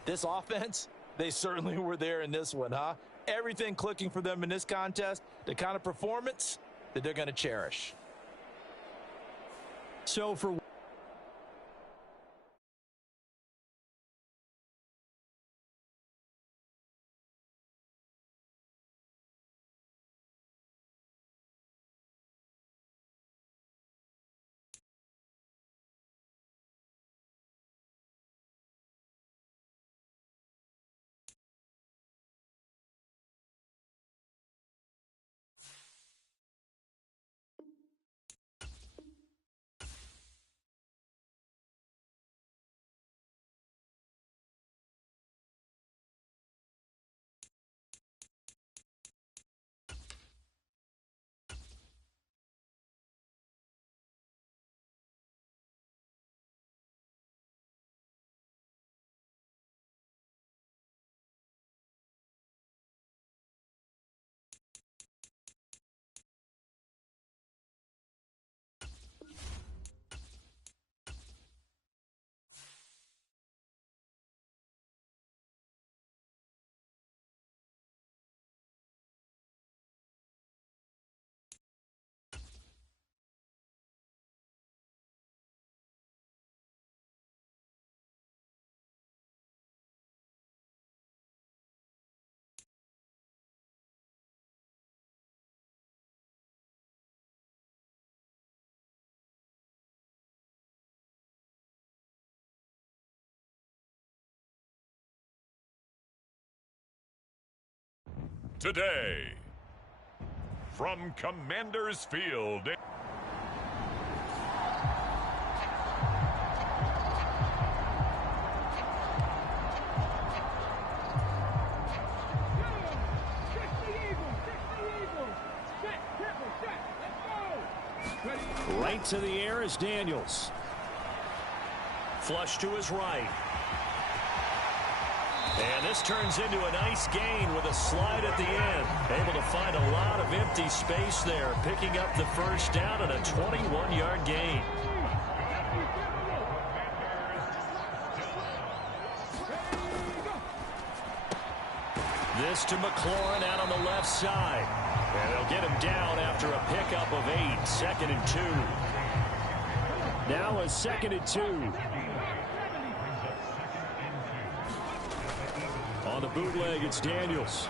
This offense, they certainly were there in this one, huh? Everything clicking for them in this contest, the kind of performance that they're going to cherish. So for today, from Commander's Field. right to the air is Daniels. Flush to his right. And this turns into a nice gain with a slide at the end. Able to find a lot of empty space there, picking up the first down and a 21-yard gain. This to McLaurin out on the left side. And they'll get him down after a pickup of 8. 2nd and 2. Now a 2nd and 2. On the bootleg, it's Daniels.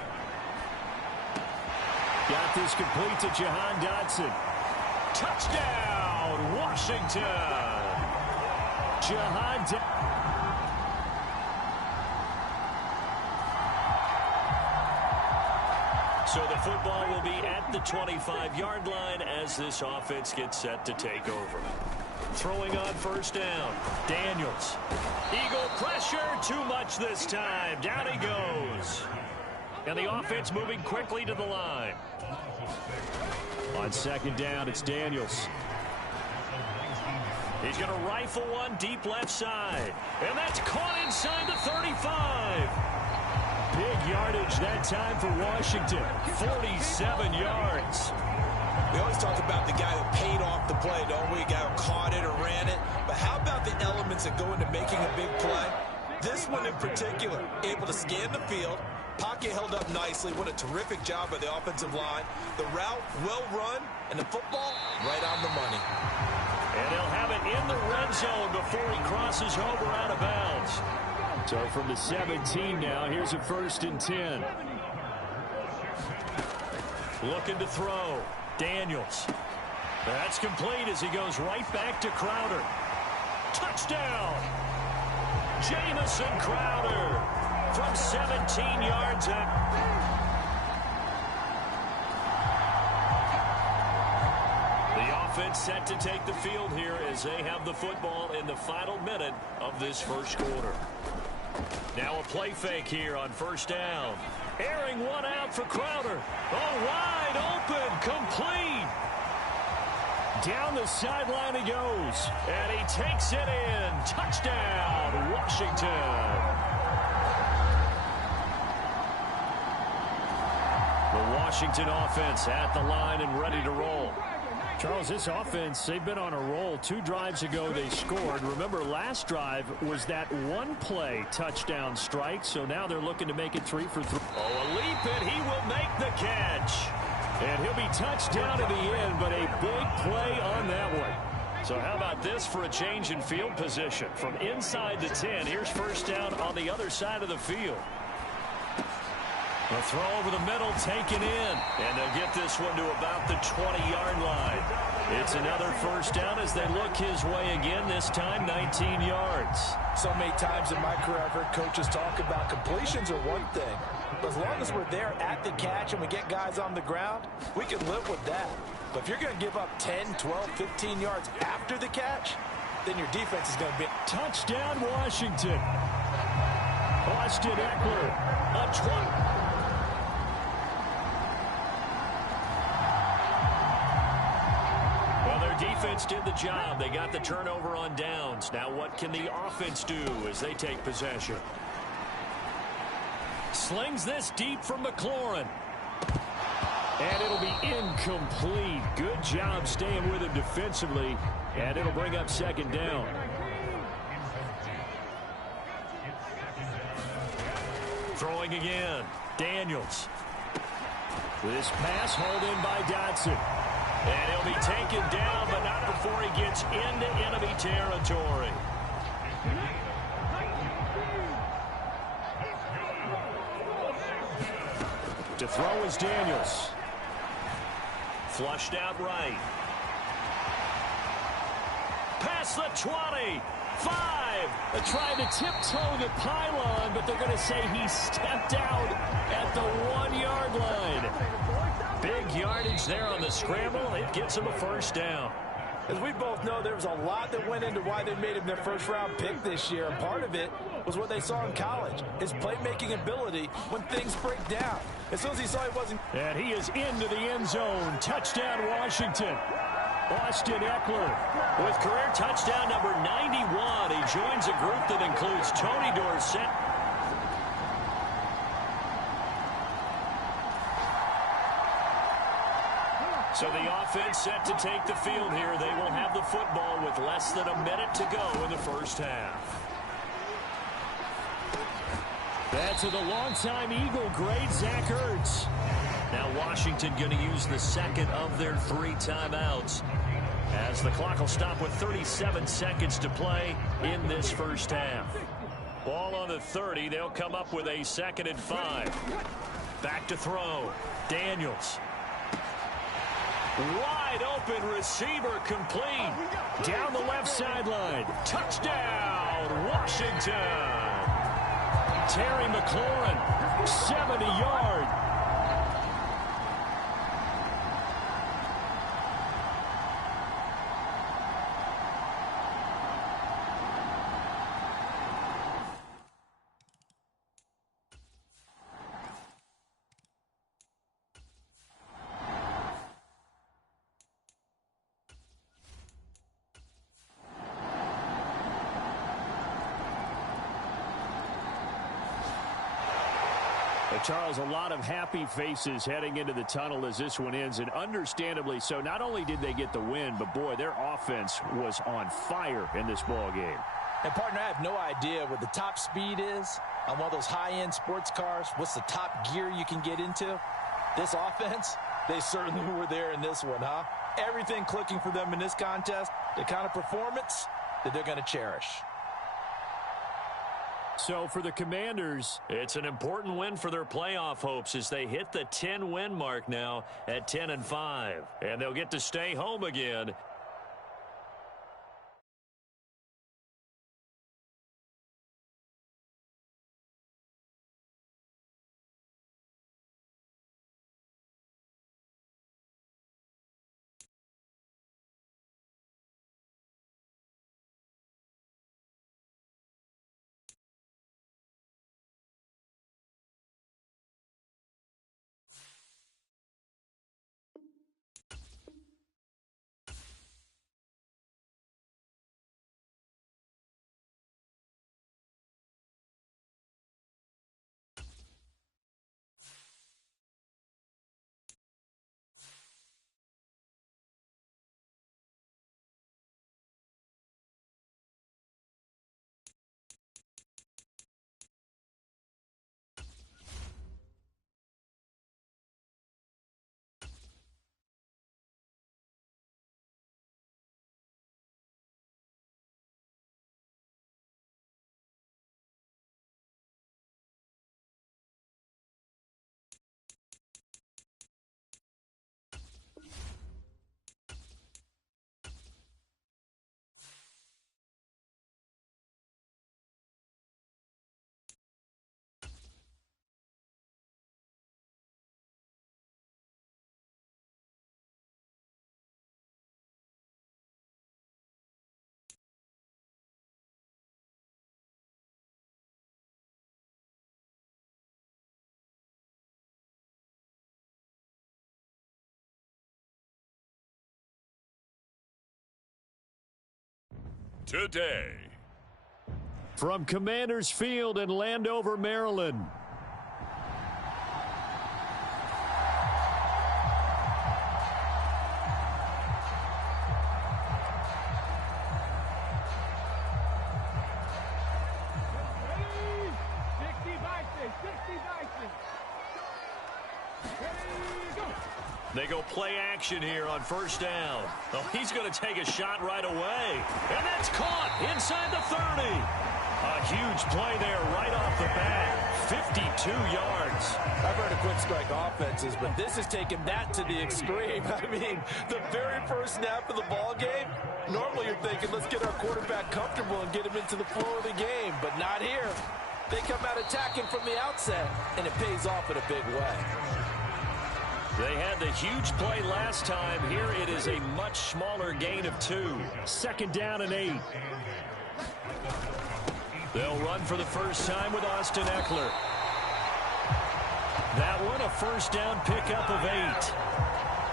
Got this complete to Jahan Dotson. Touchdown, Washington. Jahan Dotson. So the football will be at the 25-yard line as this offense gets set to take over. Throwing on first down. Daniels. Eagle pressure. Too much this time. Down he goes. And the offense moving quickly to the line. On 2nd down, it's Daniels. He's going to rifle one deep left side. And that's caught inside the 35. Big yardage that time for Washington. 47 yards. We always talk about the guy who paid off the play, don't we? A guy who caught it or ran it. But how about the elements that go into making a big play? This one in particular, able to scan the field. Pocket held up nicely. What a terrific job by the offensive line. The route, well run, and the football, right on the money. And they'll have it in the red zone before he crosses over out of bounds. So from the 17 now, here's a 1st and 10. Looking to throw. Daniels. That's complete as he goes right back to Crowder. Touchdown! Jamison Crowder from 17 yards out. The offense set to take the field here as they have the football in the final minute of this first quarter. Now a play fake here on first down. Airing one out for Crowder. Oh, wide open, complete. Down the sideline he goes. And he takes it in. Touchdown, Washington. The Washington offense at the line and ready to roll. Charles, this offense, they've been on a roll. 2 drives ago they scored. Remember, last drive was that one-play touchdown strike, so now they're looking to make it 3 for 3. Oh, a leap, and he will make the catch. And he'll be touched down at the end, but a big play on that one. So how about this for a change in field position? From inside the 10, here's first down on the other side of the field. The throw over the middle, taken in. And they'll get this one to about the 20-yard line. It's another first down as they look his way again, this time 19 yards. So many times in my career I've heard coaches talk about completions are one thing. But as long as we're there at the catch and we get guys on the ground, we can live with that. But if you're going to give up 10, 12, 15 yards after the catch, then your defense is going to be... Touchdown, Washington. Austin Eckler, a 20... Defense did the job. They got the turnover on downs. Now what can the offense do as they take possession? Slings this deep from McLaurin. And it'll be incomplete. Good job staying with him defensively. And it'll bring up 2nd down. Throwing again. Daniels. This pass hauled in by Dotson. And he'll be taken down, but not before he gets into enemy territory. To throw is Daniels. Flushed out right. Past the 20. 5. They're trying to tiptoe the pylon, but they're going to say he stepped out at the 1-yard line. Big yardage there on the scramble. It gets him a first down. As we both know, there was a lot that went into why they made him their first-round pick this year. And part of it was what they saw in college, his playmaking ability when things break down. As soon as he saw he wasn't... And he is into the end zone. Touchdown, Washington. Austin Eckler with career touchdown number 91. He joins a group that includes Tony Dorsett. So the offense set to take the field here. They will have the football with less than a minute to go in the first half. That's to the longtime Eagle great Zach Ertz. Now Washington going to use the second of their 3 timeouts, as the clock will stop with 37 seconds to play in this first half. Ball on the 30. They'll come up with a 2nd and 5. Back to throw. Daniels. Wide open receiver complete. Down the left sideline. Touchdown, Washington. Terry McLaurin, 70 yards. Charles, a lot of happy faces heading into the tunnel as this one ends, and understandably so. Not only did they get the win, but, boy, their offense was on fire in this ball game. And, partner, I have no idea what the top speed is on one of those high-end sports cars. What's the top gear you can get into? This offense, they certainly were there in this one, huh? Everything clicking for them in this contest, the kind of performance that they're going to cherish. So for the Commanders, it's an important win for their playoff hopes as they hit the 10-win mark now at 10-5. And they'll get to stay home again. Today, from Commanders Field in Landover, Maryland. They go play action here on first down. Oh, he's going to take a shot right away. And that's caught inside the 30. A huge play there right off the bat. 52 yards. I've heard of quick strike offenses, but this has taken that to the extreme. I mean, the very first snap of the ball game, normally you're thinking, let's get our quarterback comfortable and get him into the flow of the game, but not here. They come out attacking from the outset, and it pays off in a big way. They had the huge play last time. Here it is a much smaller gain of 2. 2nd down and 8. They'll run for the first time with Austin Eckler. That one a first down pickup of 8.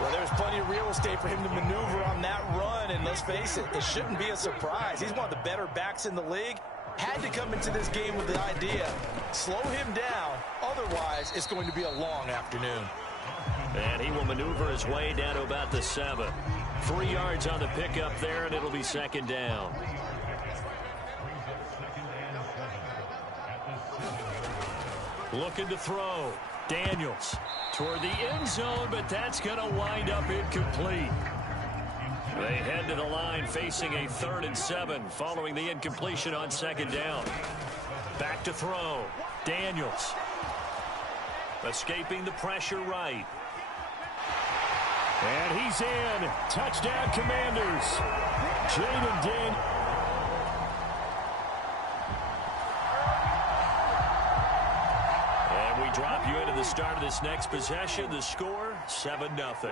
Well, there's plenty of real estate for him to maneuver on that run, and let's face it, it shouldn't be a surprise. He's one of the better backs in the league. Had to come into this game with the idea, slow him down, otherwise it's going to be a long afternoon. And he will maneuver his way down to about the 7. 3 yards on the pickup there, and it'll be 2nd down. Looking to throw. Daniels toward the end zone, but that's going to wind up incomplete. They head to the line facing a 3rd and 7 following the incompletion on 2nd down. Back to throw. Daniels. Escaping the pressure right. And he's in. Touchdown, Commanders. Jaden Daniels. And we drop you into the start of this next possession. The score, 7-0.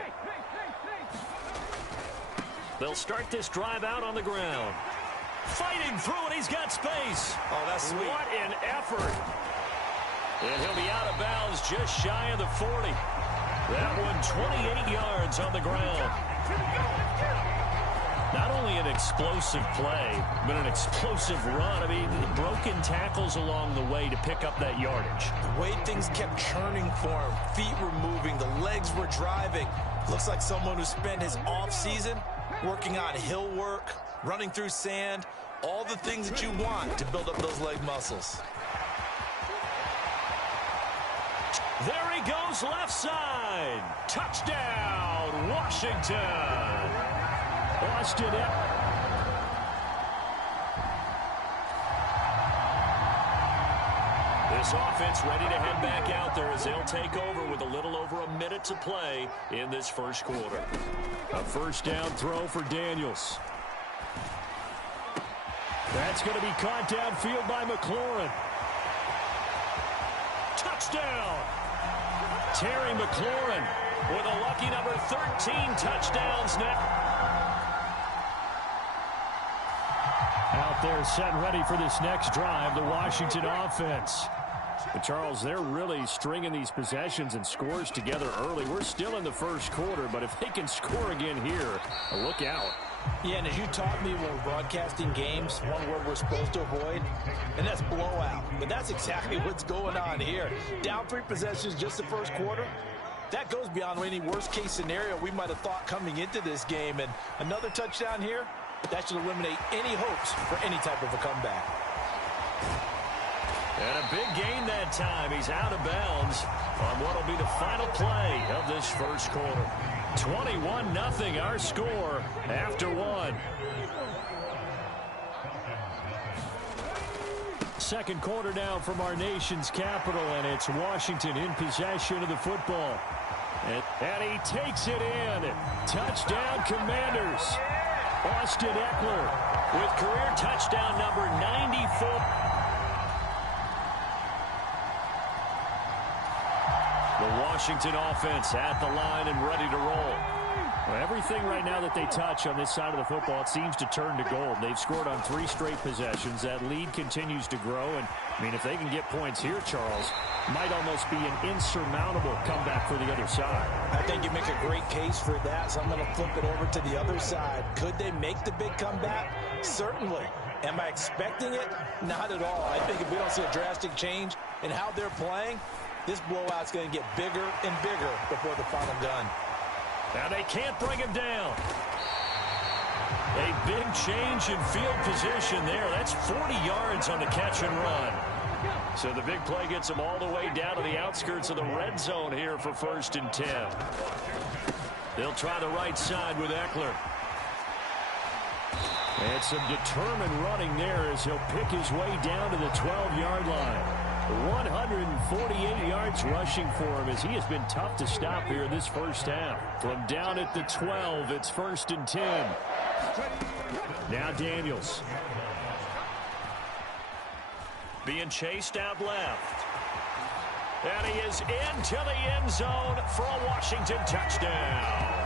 They'll start this drive out on the ground. Fighting through it. He's got space. Oh, that's sweet. What an effort. And he'll be out of bounds just shy of the 40. That one 28 yards on the ground. Not only an explosive play, but an explosive run. I mean, broken tackles along the way to pick up that yardage. The way things kept churning for him. Feet were moving. The legs were driving. Looks like someone who spent his offseason working on hill work, running through sand, all the things that you want to build up those leg muscles. There he goes, left side. Touchdown, Washington. Austin Eckler. This offense ready to head back out there as they'll take over with a little over a minute to play in this first quarter. A first down throw for Daniels. That's going to be caught downfield by McLaurin. Touchdown. Terry McLaurin with a lucky number 13 touchdowns now. Out there set and ready for this next drive, the Washington offense. But Charles, they're really stringing these possessions and scores together early. We're still in the first quarter, but if they can score again here, look out. Yeah, and as you taught me when we're broadcasting games, one word we're supposed to avoid, and that's blowout. But that's exactly what's going on here. Down 3 possessions just the first quarter. That goes beyond any worst-case scenario we might have thought coming into this game. And another touchdown here, that should eliminate any hopes for any type of a comeback. And a big gain that time. He's out of bounds on what will be the final play of this first quarter. 21-0 our score after 1. Second quarter now from our nation's capital, and it's Washington in possession of the football. And he takes it in. Touchdown, Commanders. Austin Eckler with career touchdown number 94. The Washington offense at the line and ready to roll. Well, everything right now that they touch on this side of the football, it seems to turn to gold. They've scored on 3 straight possessions. That lead continues to grow. And, I mean, if they can get points here, Charles, might almost be an insurmountable comeback for the other side. I think you make a great case for that, so I'm going to flip it over to the other side. Could they make the big comeback? Certainly. Am I expecting it? Not at all. I think if we don't see a drastic change in how they're playing, this blowout's going to get bigger and bigger before the final gun. Now they can't bring him down. A big change in field position there. That's 40 yards on the catch and run. So the big play gets them all the way down to the outskirts of the red zone here for 1st and 10. They'll try the right side with Eckler. And some determined running there as he'll pick his way down to the 12-yard line. 148 yards rushing for him as he has been tough to stop here this first half. From down at the 12, it's 1st and 10. Now Daniels. Being chased out left. And he is into the end zone for a Washington touchdown.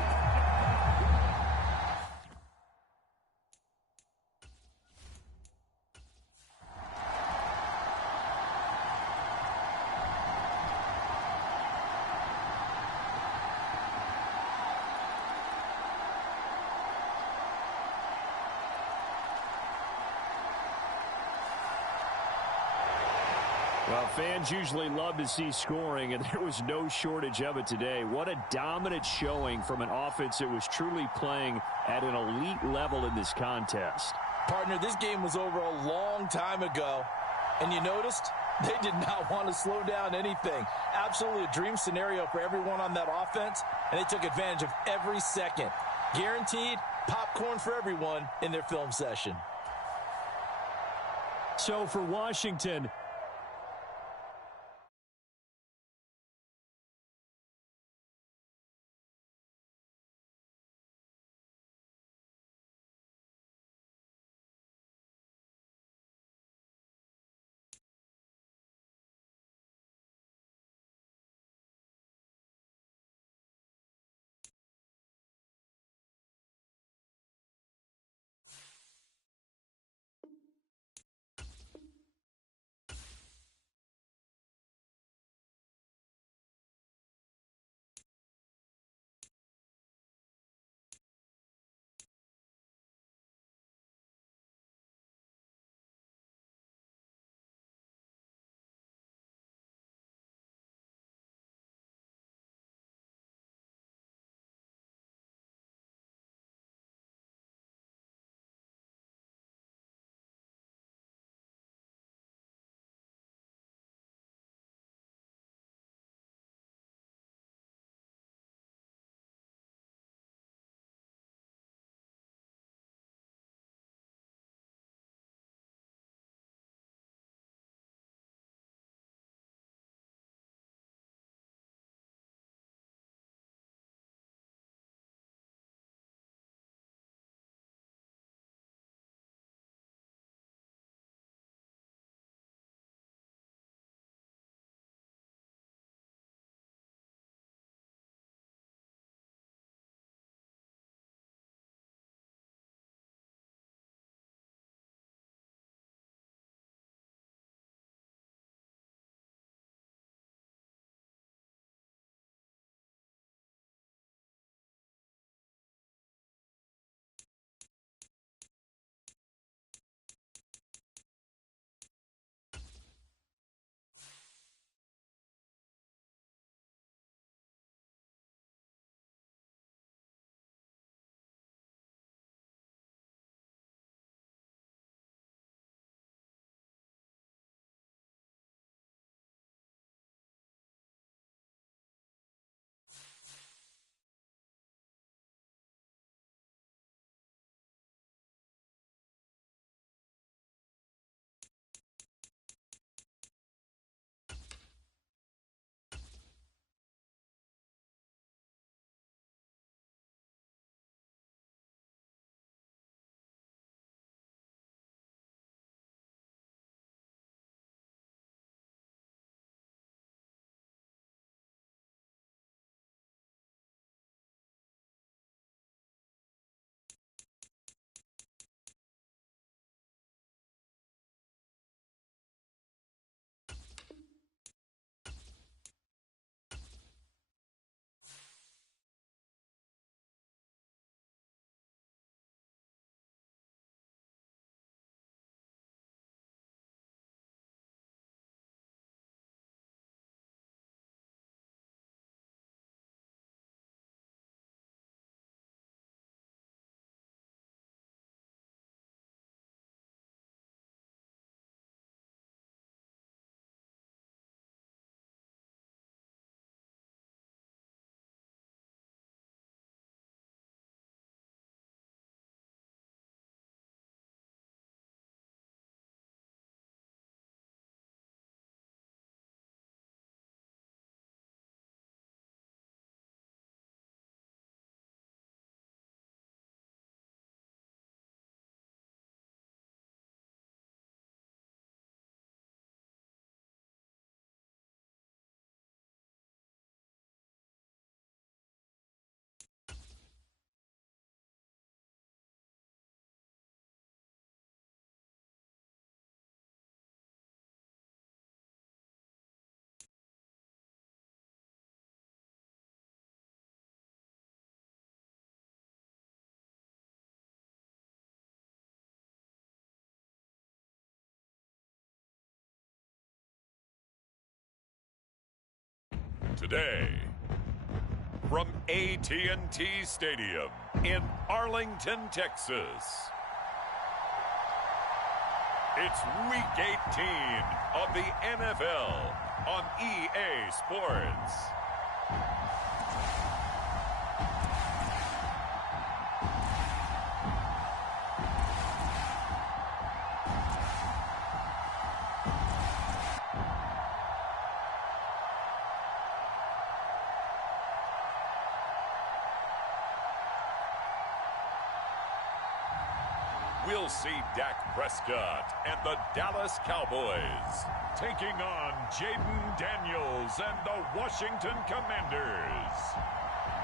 Well, fans usually love to see scoring, and there was no shortage of it today. What a dominant showing from an offense that was truly playing at an elite level in this contest. Partner, this game was over a long time ago, and you noticed They did not want to slow down anything. Absolutely a dream scenario for everyone on that offense, and they took advantage of every second. Guaranteed popcorn for everyone in their film session. So for Washington, Today, from AT&T Stadium in Arlington, Texas, It's Week 18 of the NFL on EA Sports. We'll see Dak Prescott and the Dallas Cowboys taking on Jaden Daniels and the Washington Commanders.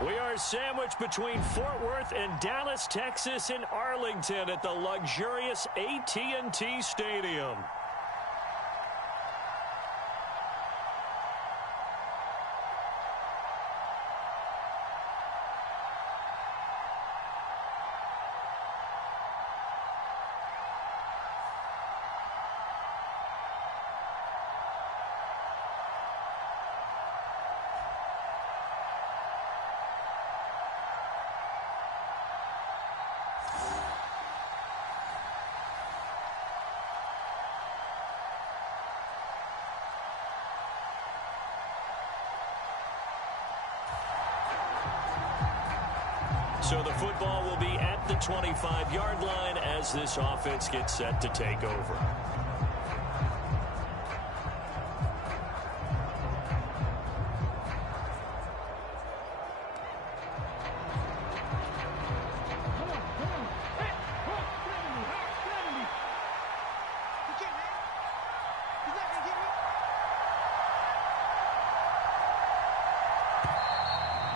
We are sandwiched between Fort Worth and Dallas, Texas, and Arlington at the luxurious AT&T Stadium. So the football will be at the 25-yard line as this offense gets set to take over.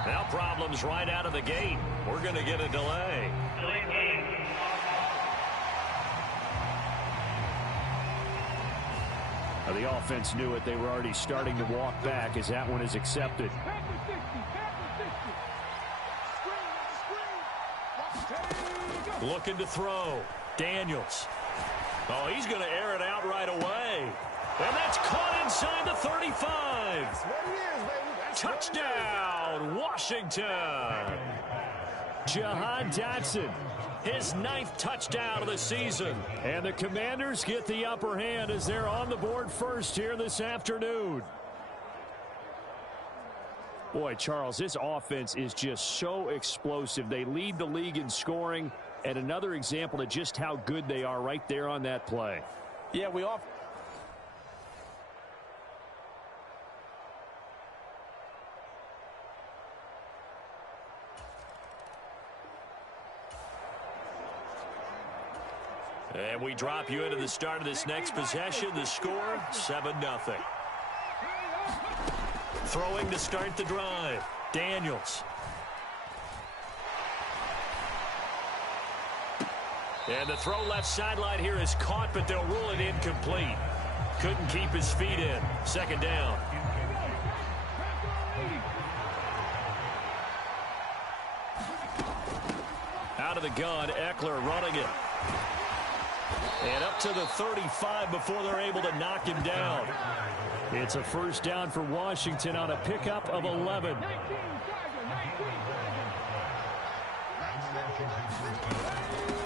Now problems right out of the gate. We're going to get a delay. The offense knew it. They were already starting to walk back as that one is accepted. Looking to throw. Daniels. Oh, he's going to air it out right away. And that's caught inside the 35. Touchdown, Washington. Jahan Dotson, his 9th touchdown of the season. And the Commanders get the upper hand as they're on the board first here this afternoon. Boy, Charles, this offense is just so explosive. They lead the league in scoring, and another example of just how good they are right there on that play. Yeah, we all... And we drop you into the start of this next possession. The score, 7-0. Throwing to start the drive. Daniels. And the throw left sideline here is caught, but they'll rule it incomplete. Couldn't keep his feet in. 2nd down. Out of the gun, Eckler running it. And up to the 35 before they're able to knock him down. It's a 1st down for Washington on a pickup of 11.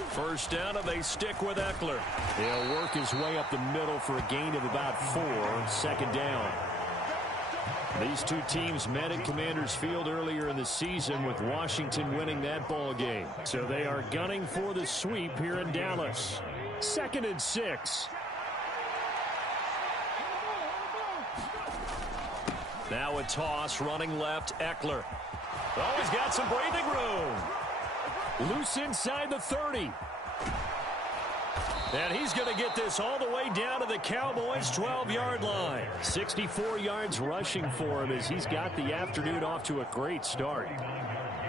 First down, and they stick with Eckler. He'll work his way up the middle for a gain of about 4. 2nd down. These two teams met at Commanders Field earlier in the season with Washington winning that ball game. So they are gunning for the sweep here in Dallas. 2nd and 6. Now a toss, running left, Eckler. Oh, he's got some breathing room. Loose inside the 30. And he's going to get this all the way down to the Cowboys' 12-yard line. 64 yards rushing for him as he's got the afternoon off to a great start.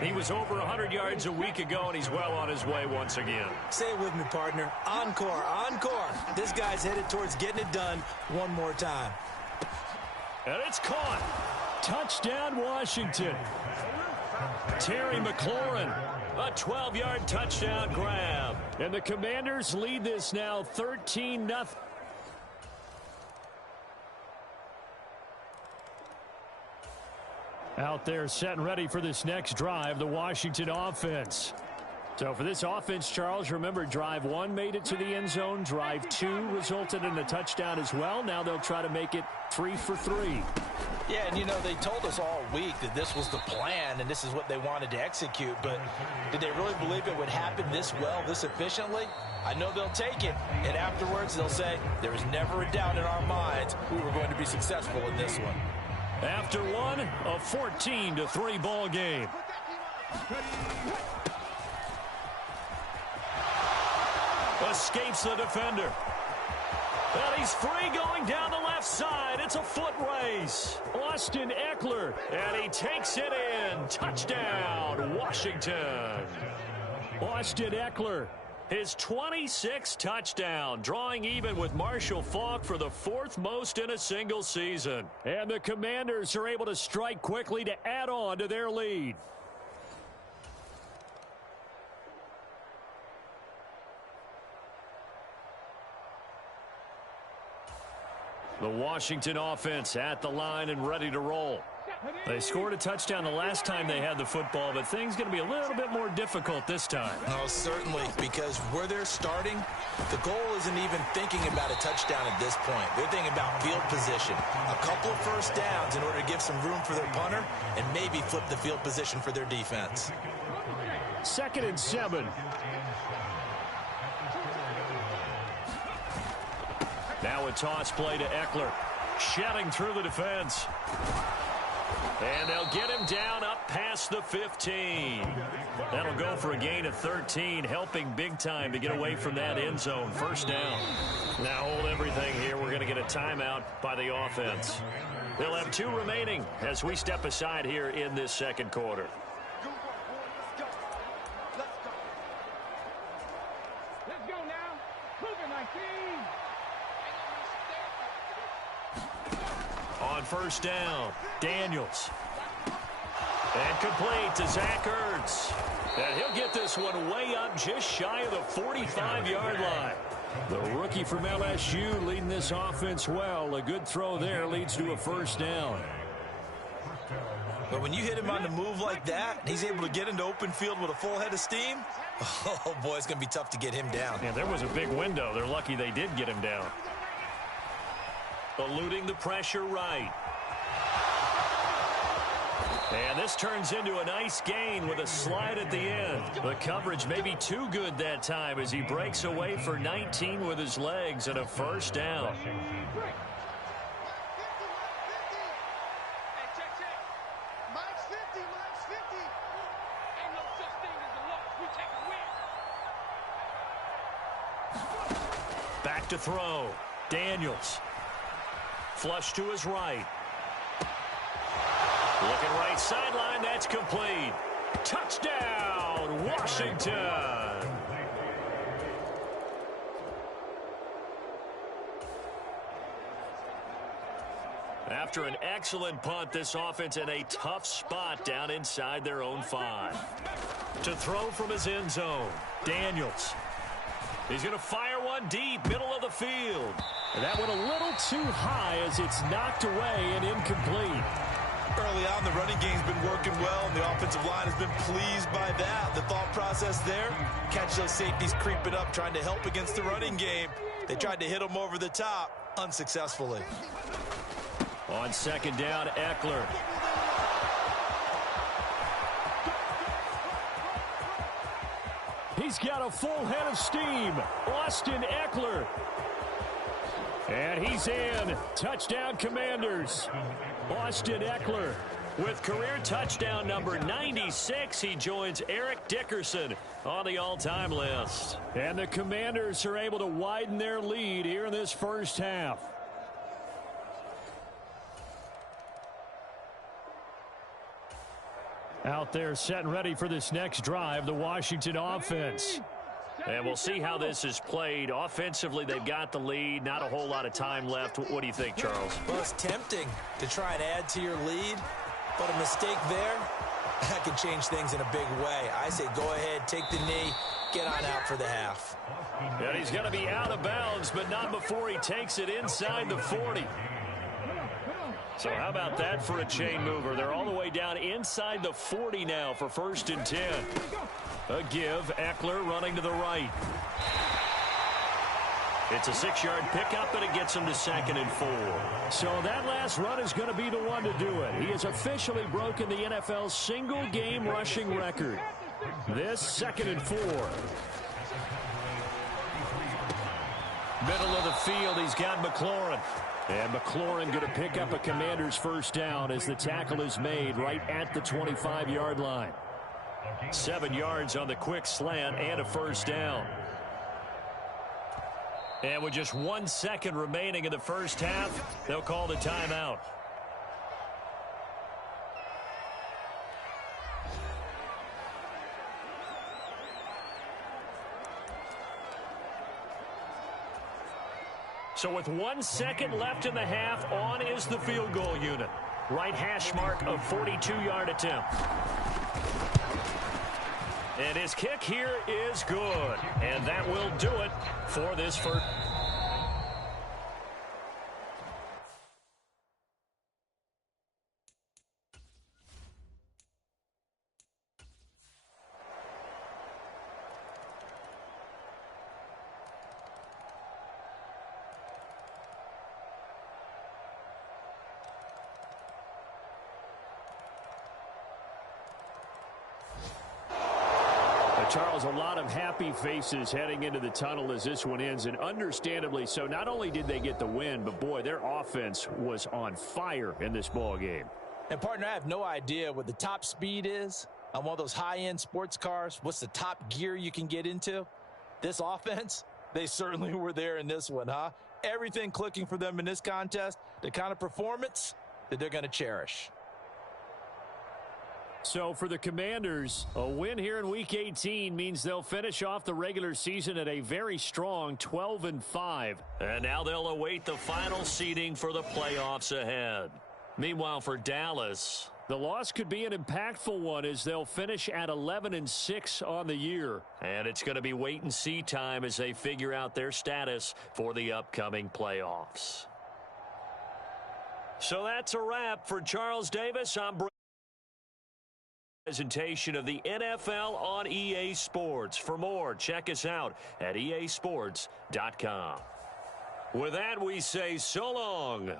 He was over 100 yards a week ago, and he's well on his way once again. Say it with me, partner. Encore, encore. This guy's headed towards getting it done one more time. And it's caught. Touchdown, Washington. Terry McLaurin, a 12-yard touchdown grab. And the Commanders lead this now 13-0. Out there set and ready for this next drive, the Washington offense. So for this offense, Charles, remember, drive 1 made it to the end zone. Drive 2 resulted in a touchdown as well. Now they'll try to make it 3 for 3. Yeah, and they told us all week that this was the plan and this is what they wanted to execute. But did they really believe it would happen this well, this efficiently? I know they'll take it, and afterwards they'll say, there was never a doubt in our minds we were going to be successful in this one. After one, a 14-3 ball game. Escapes the defender. And he's free going down the left side. It's a foot race. Austin Eckler, and he takes it in. Touchdown, Washington. Austin Eckler, his 26th touchdown, drawing even with Marshall Faulk for the 4th most in a single season. And the Commanders are able to strike quickly to add on to their lead. The Washington offense at the line and ready to roll. They scored a touchdown the last time they had the football, but things going to be a little bit more difficult this time. Oh, certainly, because where they're starting, the goal isn't even thinking about a touchdown at this point. They're thinking about field position. A couple of first downs in order to give some room for their punter and maybe flip the field position for their defense. 2nd and 7. Now a toss play to Eckler. Shedding through the defense. And they'll get him down up past the 15. That'll go for a gain of 13, helping big time to get away from that end zone. First down. Now hold everything here. We're going to get a timeout by the offense. They'll have 2 remaining as we step aside here in this second quarter. Let's go now. Cougar 19. On first down, Daniels. And complete to Zach Ertz. And he'll get this one way up just shy of the 45-yard line. The rookie from LSU leading this offense well. A good throw there leads to a first down. But when you hit him on the move like that, he's able to get into open field with a full head of steam, oh, boy, it's going to be tough to get him down. Yeah, there was a big window. They're lucky they did get him down. Eluding the pressure right. And this turns into a nice gain with a slide at the end. The coverage may be too good that time as he breaks away for 19 with his legs and a first down. Back to throw. Daniels. Flush to his right. Looking right sideline, that's complete. Touchdown, Washington. After an excellent punt, this offense in a tough spot down inside their own 5. To throw from his end zone, Daniels. He's going to fire one deep, middle of the field. And that went a little too high as it's knocked away and incomplete. Early on, the running game's been working well, and the offensive line has been pleased by that. The thought process there, catch those safeties creeping up, trying to help against the running game. They tried to hit them over the top, unsuccessfully. On second down, Eckler. He's got a full head of steam. Austin Eckler. And he's in. Touchdown, Commanders. Austin Eckler with career touchdown number 96. He joins Eric Dickerson on the all-time list. And the Commanders are able to widen their lead here in this first half. Out there set and ready for this next drive, the Washington offense. And we'll see how this is played. Offensively, they've got the lead. Not a whole lot of time left. What do you think, Charles? Well, it's tempting to try and add to your lead, but a mistake there, that could change things in a big way. I say go ahead, take the knee, get on out for the half. And he's going to be out of bounds, but not before he takes it inside the 40. So how about that for a chain mover? They're all the way down inside the 40 now for 1st and 10. A give. Eckler running to the right. It's a 6-yard pickup, and it gets him to 2nd and 4. So that last run is going to be the one to do it. He has officially broken the NFL's single-game rushing record. This 2nd and 4. Middle of the field, he's got McLaurin. And McLaurin going to pick up a Commander's first down as the tackle is made right at the 25-yard line. 7 yards on the quick slant and a first down. And with just 1 second remaining in the first half, they'll call the timeout. So with 1 second left in the half, on is the field goal unit. Right hash mark of 42-yard attempt. And his kick here is good. And that will do it for this first. Charles, a lot of happy faces heading into the tunnel as this one ends, and understandably so. Not only did they get the win, but, boy, their offense was on fire in this ball game. And, partner, I have no idea what the top speed is on one of those high-end sports cars. What's the top gear you can get into? This offense, they certainly were there in this one, huh? Everything clicking for them in this contest, the kind of performance that they're going to cherish. So for the Commanders, a win here in Week 18 means they'll finish off the regular season at a very strong 12-5. And now they'll await the final seeding for the playoffs ahead. Meanwhile, for Dallas, the loss could be an impactful one as they'll finish at 11-6 on the year. And it's going to be wait-and-see time as they figure out their status for the upcoming playoffs. So that's a wrap for Charles Davis. I'm presentation of the NFL on EA Sports. For more, check us out at easports.com. With that, we say so long.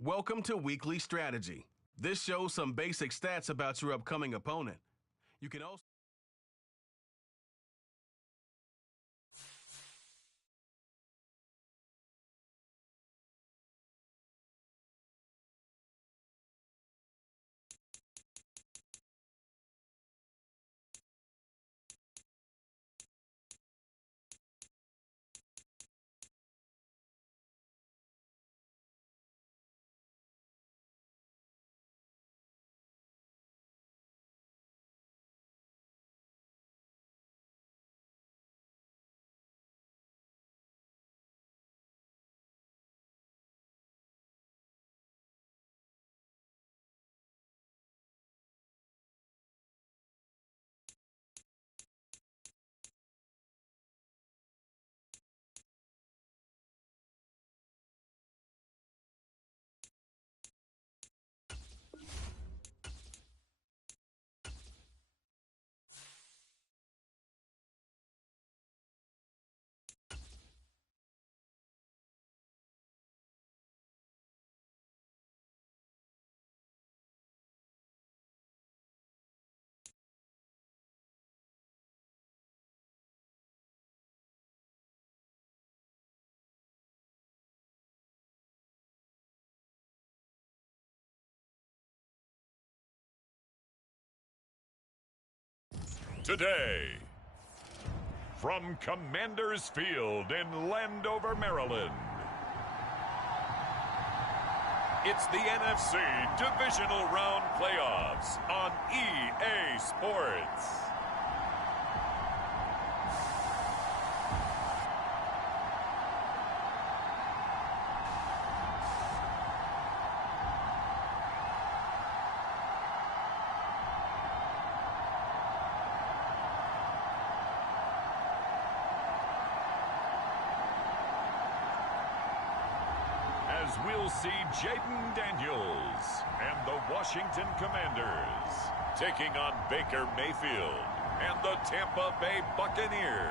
Welcome to Weekly Strategy. This shows some basic stats about your upcoming opponent. You can also today. From Commander's Field in Landover, Maryland, it's the NFC Divisional Round Playoffs on EA Sports. As we'll see Jaden Daniels and the Washington Commanders taking on Baker Mayfield and the Tampa Bay Buccaneers.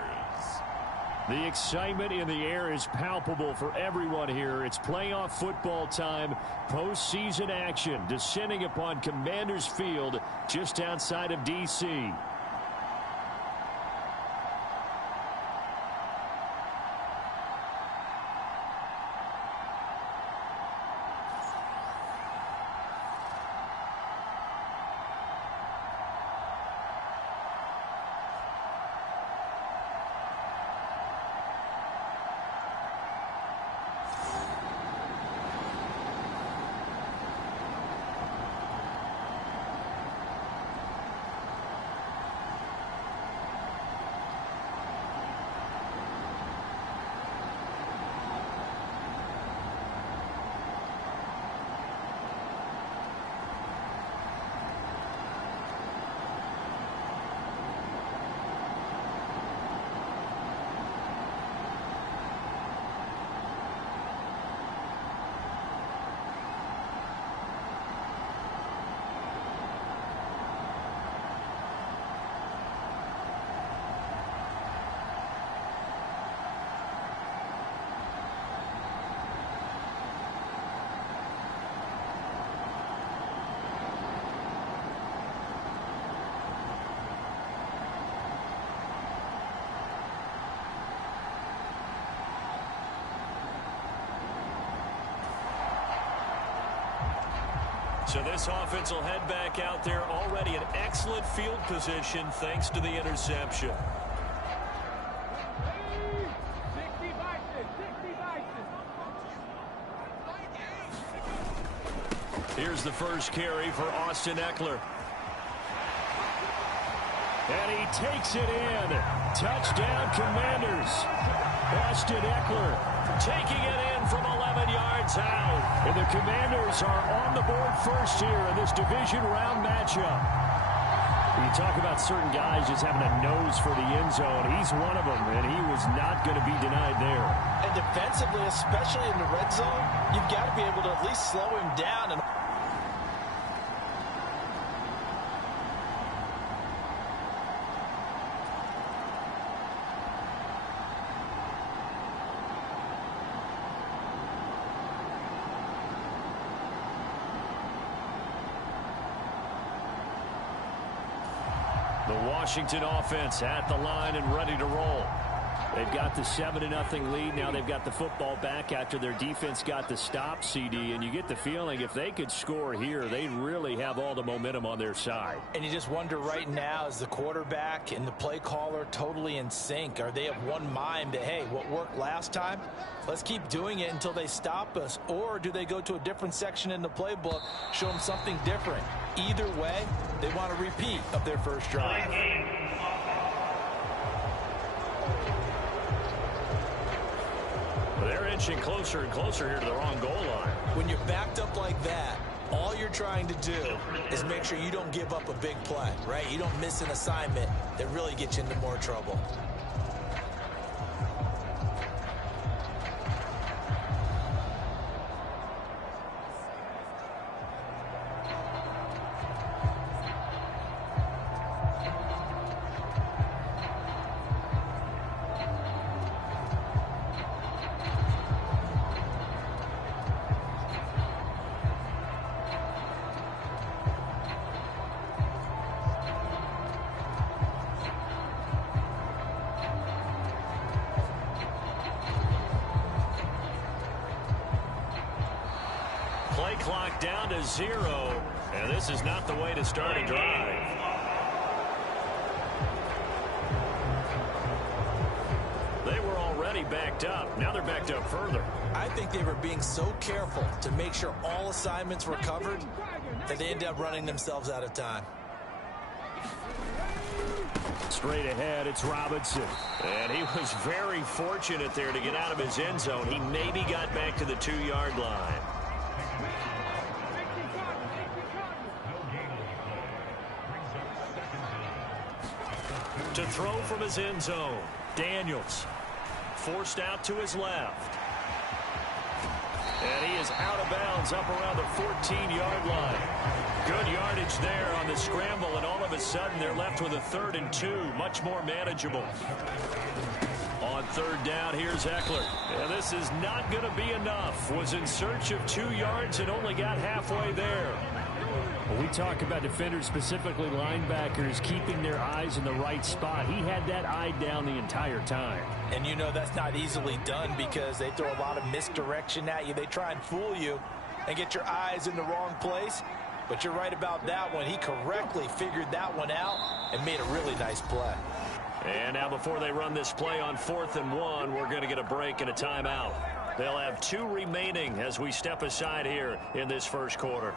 The excitement in the air is palpable for everyone here. It's playoff football time, postseason action, descending upon Commanders Field just outside of D.C. So this offense will head back out there, already in excellent field position thanks to the interception. 60 Vikings, 60 Vikings. Here's the first carry for Austin Eckler. And he takes it in. Touchdown, Commanders. Austin Eckler taking it in from 11 yards out. And the Commanders are on the board first here in this division round matchup. You talk about certain guys just having a nose for the end zone. He's one of them, and he was not going to be denied there. And defensively, especially in the red zone, you've got to be able to at least slow him down. And the Washington offense at the line and ready to roll. They've got the 7-0 lead. Now they've got the football back after their defense got the stop, CD. And you get the feeling if they could score here, they really have all the momentum on their side. And you just wonder right now, is the quarterback and the play caller totally in sync? Are they of one mind that, hey, what worked last time, let's keep doing it until they stop us? Or do they go to a different section in the playbook, show them something different? Either way, they want a repeat of their first drive. They're inching closer and closer here to the wrong goal line. When you're backed up like that, all you're trying to do is make sure you don't give up a big play, right? You don't miss an assignment that really gets you into more trouble. Play clock down to 0, and this is not the way to start a drive. already backed up. Now they're backed up further. I think they were being so careful to make sure all assignments were covered that they ended up running themselves out of time. Straight ahead, it's Robinson. And he was very fortunate there to get out of his end zone. He maybe got back to the 2-yard line. To throw from his end zone, Daniels. Forced out to his left. And he is out of bounds up around the 14-yard line. Good yardage there on the scramble, and all of a sudden they're left with a 3rd and 2, much more manageable. On 3rd down, here's Eckler. And this is not going to be enough. Was in search of 2 yards and only got halfway there. When we talk about defenders, specifically linebackers, keeping their eyes in the right spot, he had that eye down the entire time. And you know that's not easily done because they throw a lot of misdirection at you. They try and fool you and get your eyes in the wrong place. But you're right about that one. He correctly figured that one out and made a really nice play. And now before they run this play on 4th and 1, we're going to get a break and a timeout. They'll have 2 remaining as we step aside here in this first quarter.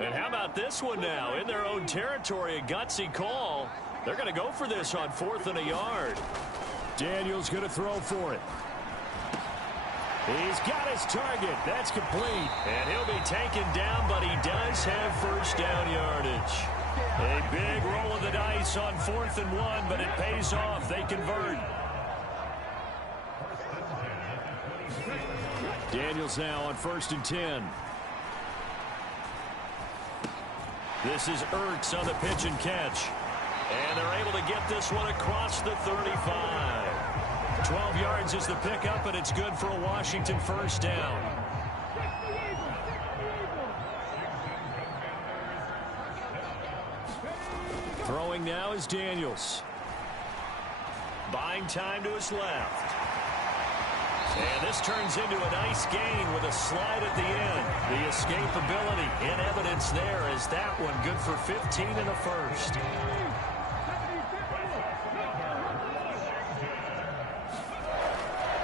And how about this one now? In their own territory, a gutsy call. They're going to go for this on 4th and a yard. Daniels going to throw for it. He's got his target. That's complete. And he'll be taken down, but he does have first down yardage. A big roll of the dice on 4th and 1, but it pays off. They convert. Daniels now on 1st and 10. This is Ertz on the pitch and catch. And they're able to get this one across the 35. 12 yards is the pickup, and it's good for a Washington first down. Throwing now is Daniels. Buying time to his left. And this turns into a nice gain with a slide at the end. The escapability in evidence there as that one good for 15 and a first.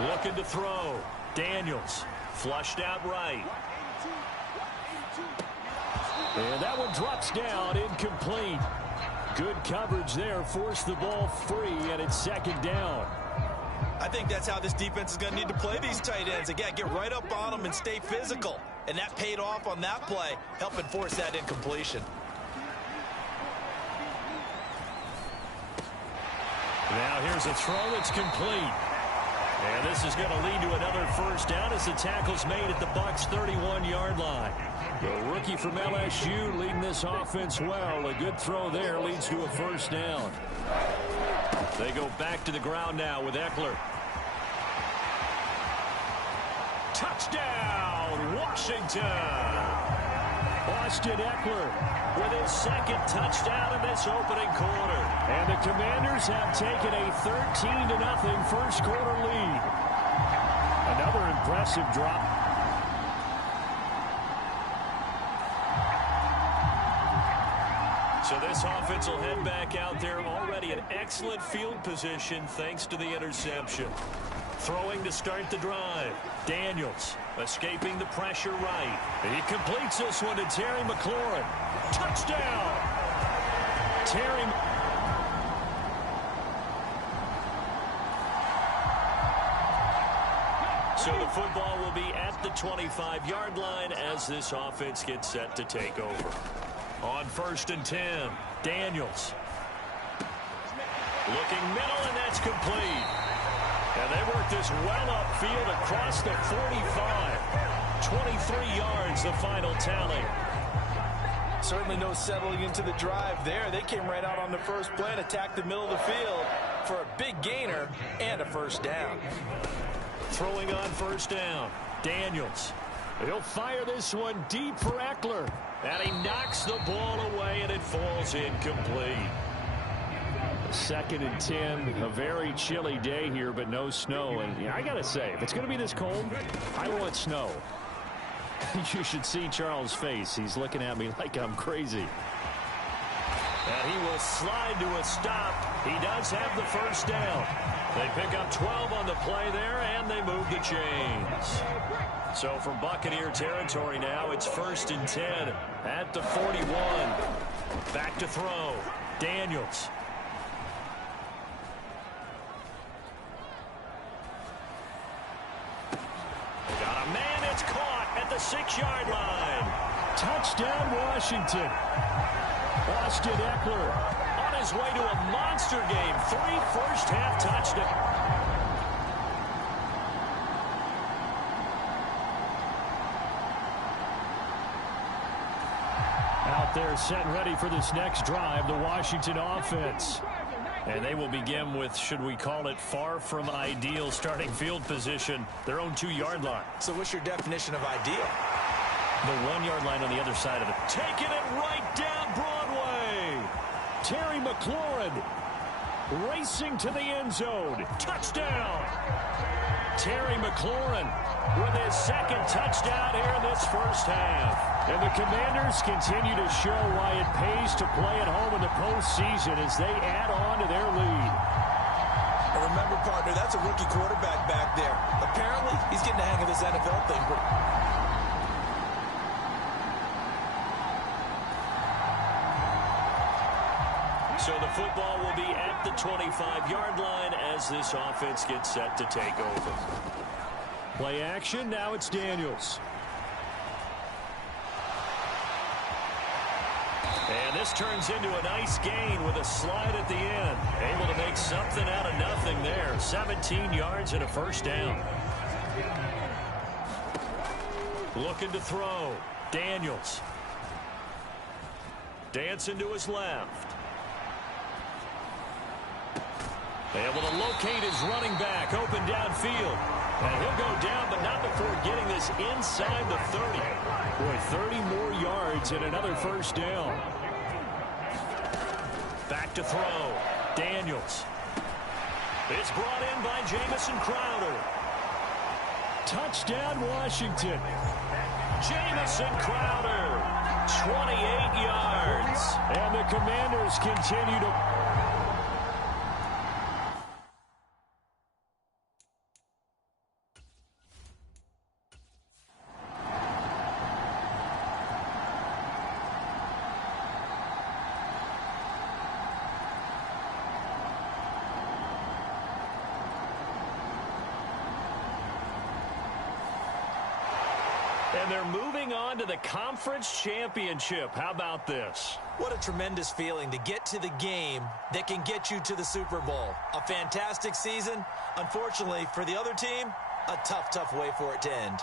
Looking to throw. Daniels flushed out right. And that one drops down, incomplete. Good coverage there, forced the ball free, and it's 2nd down. I think that's how this defense is going to need to play these tight ends. Again, get right up on them and stay physical. And that paid off on that play, helping force that incompletion. Now here's a throw that's complete. And this is going to lead to another first down as the tackle's made at the Bucs' 31-yard line. The rookie from LSU leading this offense well. A good throw there leads to a first down. They go back to the ground now with Eckler. Touchdown, Washington! Austin Eckler with his 2nd touchdown in this opening quarter. And the Commanders have taken a 13-0 first quarter lead. Another impressive drop. So this offense will head back out there, already in excellent field position thanks to the interception. Throwing to start the drive. Daniels escaping the pressure right. He completes this one to Terry McLaurin. Touchdown! Terry. So the football will be at the 25-yard line as this offense gets set to take over. On 1st and 10, Daniels. Looking middle, and that's complete. And they work this well upfield across the 45. 23 yards, the final tally. Certainly no settling into the drive there. They came right out on the first play and attacked the middle of the field for a big gainer and a first down. Throwing on first down, Daniels. He'll fire this one deep for Eckler. And he knocks the ball away, and it falls incomplete. 2nd and 10, a very chilly day here, but no snow. And yeah, I got to say, if it's going to be this cold, I want snow. You should see Charles' face. He's looking at me like I'm crazy. And he will slide to a stop. He does have the first down. They pick up 12 on the play there, and they move the chains. So from Buccaneer territory now, it's 1st and 10 at the 41. Back to throw. Daniels. Got a man. It's caught at the 6-yard line. Touchdown, Washington. Austin Eckler On his way to a monster game. 3 first-half touchdowns. out there set and ready for this next drive, the Washington offense. And they will begin with, should we call it, far from ideal starting field position, their own 2-yard line. So what's your definition of ideal? The 1-yard line on the other side of it. Taking it right down Broadway. Terry McLaurin racing to the end zone. Touchdown. Terry McLaurin with his 2nd touchdown here in this first half. And the Commanders continue to show why it pays to play at home in the postseason as they add on to their lead. And remember, partner, that's a rookie quarterback back there. Apparently, he's getting the hang of this NFL thing. So the football will be at the 25-yard line as this offense gets set to take over. Play action, now it's Daniels. And this turns into a nice gain with a slide at the end. Able to make something out of nothing there. 17 yards and a first down. Looking to throw. Daniels. Dancing to his left. Able to locate his running back open downfield. And he'll go down, but not before getting this inside the 30. Boy, 30 more yards and another first down. Back to throw. Daniels. It's brought in by Jamison Crowder. Touchdown, Washington. Jamison Crowder. 28 yards. And the Commanders continue to... And they're moving on to the conference championship. How about this? What a tremendous feeling to get to the game that can get you to the Super Bowl. A fantastic season. Unfortunately, for the other team, a tough, tough way for it to end.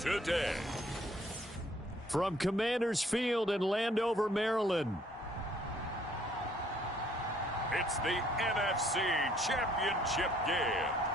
today. From Commanders Field in Landover, Maryland. It's the NFC Championship game.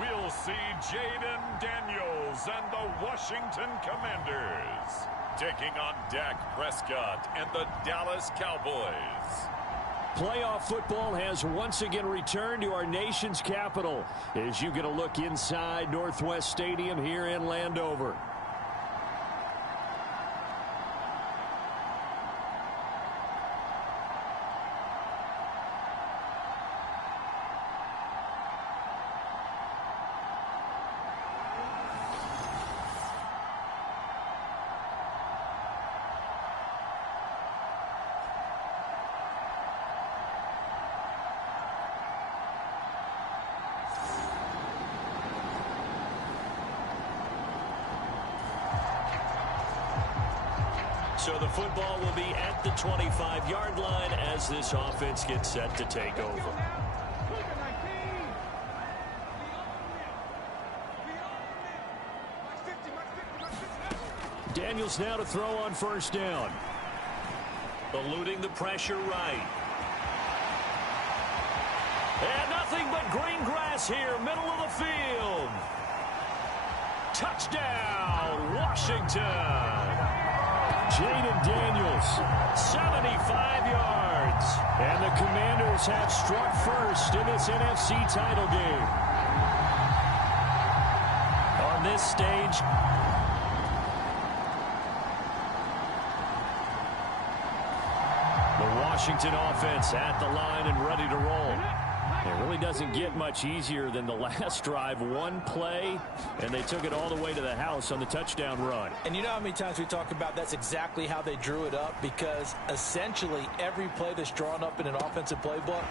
We'll see Jaden Daniels and the Washington Commanders taking on Dak Prescott and the Dallas Cowboys. Playoff football has once again returned to our nation's capital as you get a look inside Northwest Stadium here in Landover. So the football will be at the 25-yard line as this offense gets set to take over. Daniels now to throw on first down. Eluding the pressure right. And nothing but green grass here, middle of the field. Touchdown, Washington. Jaden Daniels, 75 yards. And the Commanders have struck first in this NFC title game. On this stage, the Washington offense at the line and ready to roll. It really doesn't get much easier than the last drive. One play, and they took it all the way to the house on the touchdown run. And you know how many times we talk about that's exactly how they drew it up? Because essentially every play that's drawn up in an offensive playbook,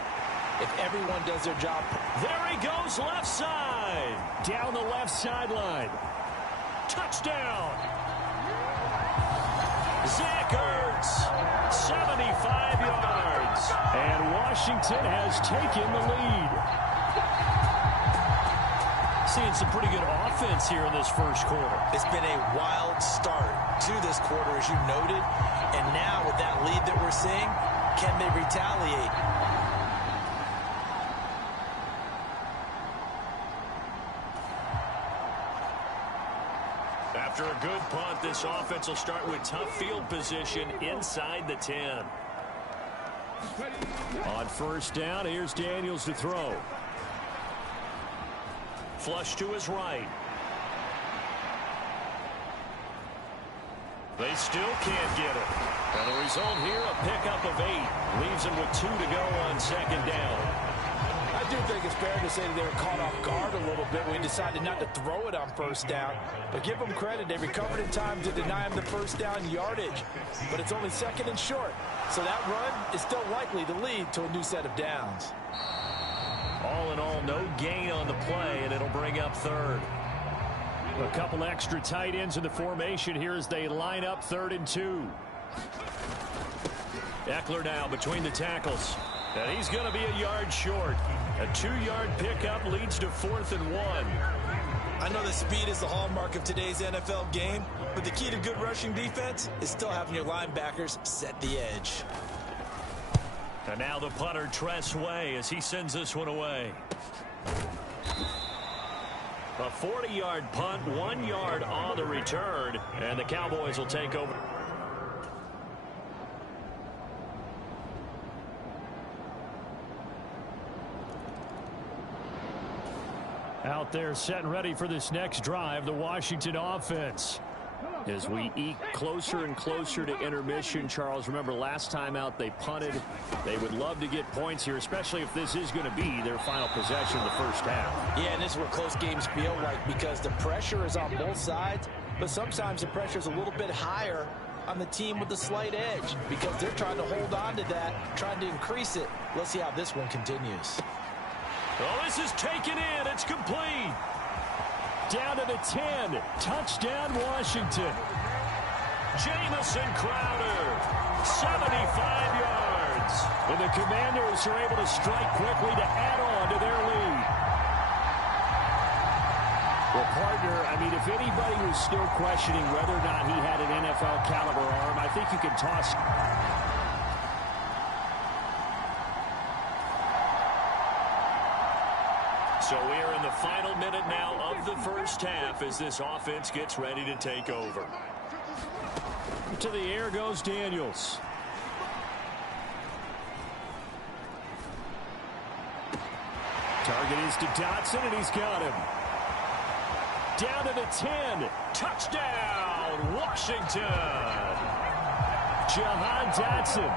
if everyone does their job. There he goes, left side. Down the left sideline. Touchdown. Zach Ertz, 75 yards. And Washington has taken the lead. Seeing some pretty good offense here in this first quarter. It's been a wild start to this quarter, as you noted. And now with that lead that we're seeing, can they retaliate? After a good punt, this offense will start with tough field position inside the 10. On first down, here's Daniels to throw. Flush to his right. They still can't get it. And the result here, a pickup of 8. Leaves them with 2 to go on second down. I do think it's fair to say that they were caught off guard a little bit when we decided not to throw it on first down. But give them credit. They recovered in time to deny him the first down yardage. But it's only second and short. So that run is still likely to lead to a new set of downs. All in all, no gain on the play, and it'll bring up third. A couple extra tight ends in the formation here as they line up 3rd and 2. Eckler now between the tackles. And he's going to be a yard short. A 2-yard pickup leads to 4th and 1. I know that speed is the hallmark of today's NFL game, but the key to good rushing defense is still having your linebackers set the edge. And now the punter, Tress Way, as he sends this one away. A 40-yard punt, 1 yard on the return, and the Cowboys will take over. Out there set and ready for this next drive, the Washington offense. As we eke closer and closer to intermission, Charles, remember last time out they punted. They would love to get points here, especially if this is going to be their final possession of the first half. Yeah, and this is where close games feel like, because the pressure is on both sides, but sometimes the pressure is a little bit higher on the team with the slight edge because they're trying to hold on to that, trying to increase it. Let's see how this one continues. Oh, this is taken in. It's complete. Down to the 10. Touchdown, Washington. Jamison Crowder, 75 yards. And the Commanders are able to strike quickly to add on to their lead. Well, partner, I mean, if anybody was still questioning whether or not he had an NFL caliber arm, I think you can toss. So we are in the final minute now of the first half as this offense gets ready to take over. To the air goes Daniels. Target is to Dotson, and he's got him. Down to the 10. Touchdown, Washington. Jahan Dotson,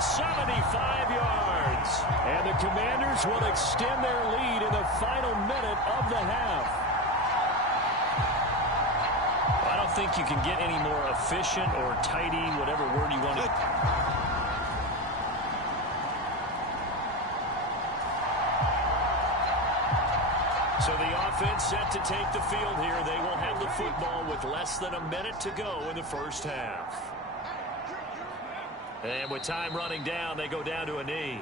75 yards. And the Commanders will extend their lead in the final minute of the half. I don't think you can get any more efficient or tidy, whatever word you want to. So the offense set to take the field here. They will have the football with less than a minute to go in the first half. And with time running down, they go down to a knee.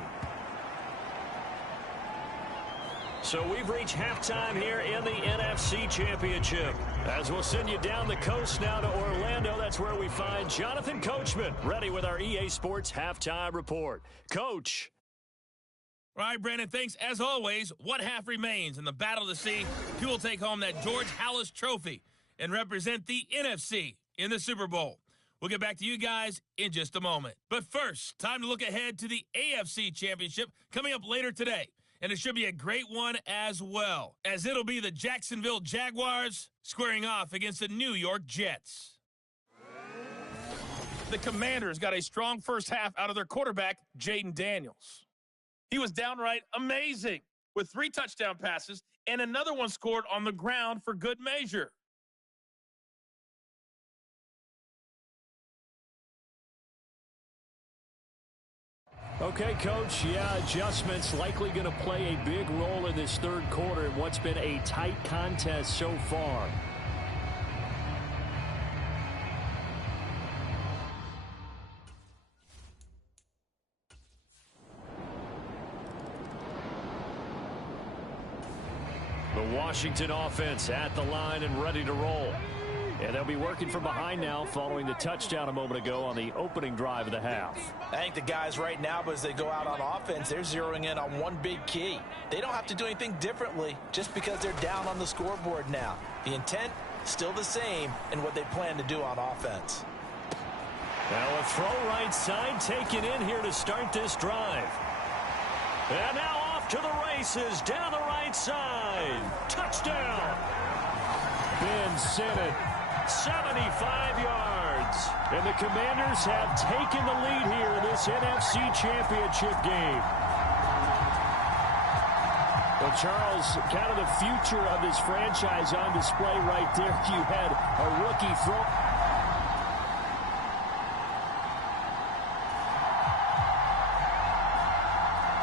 So we've reached halftime here in the NFC Championship. As we'll send you down the coast now to Orlando, that's where we find Jonathan Coachman, ready with our EA Sports Halftime Report. Coach. All right, Brandon, thanks. As always, what half remains in the battle of the sea? Who will take home that George Halas Trophy and represent the NFC in the Super Bowl? We'll get back to you guys in just a moment. But first, time to look ahead to the AFC Championship coming up later today. And it should be a great one as well, as it'll be the Jacksonville Jaguars squaring off against the New York Jets. The Commanders got a strong first half out of their quarterback, Jaden Daniels. He was downright amazing with 3 touchdown passes and another one scored on the ground for good measure. Okay, Coach, yeah, adjustments likely going to play a big role in this third quarter in what's been a tight contest so far. The Washington offense at the line and ready to roll. And they'll be working from behind now following the touchdown a moment ago on the opening drive of the half. I think the guys right now, but as they go out on offense, they're zeroing in on one big key. They don't have to do anything differently just because they're down on the scoreboard now. The intent, still the same in what they plan to do on offense. Now a throw right side taken in here to start this drive. And now off to the races down the right side. Touchdown. Ben Sinnott. 75 yards. And the Commanders have taken the lead here in this NFC Championship game. Well, Charles, kind of the future of this franchise on display right there. You had a rookie throw.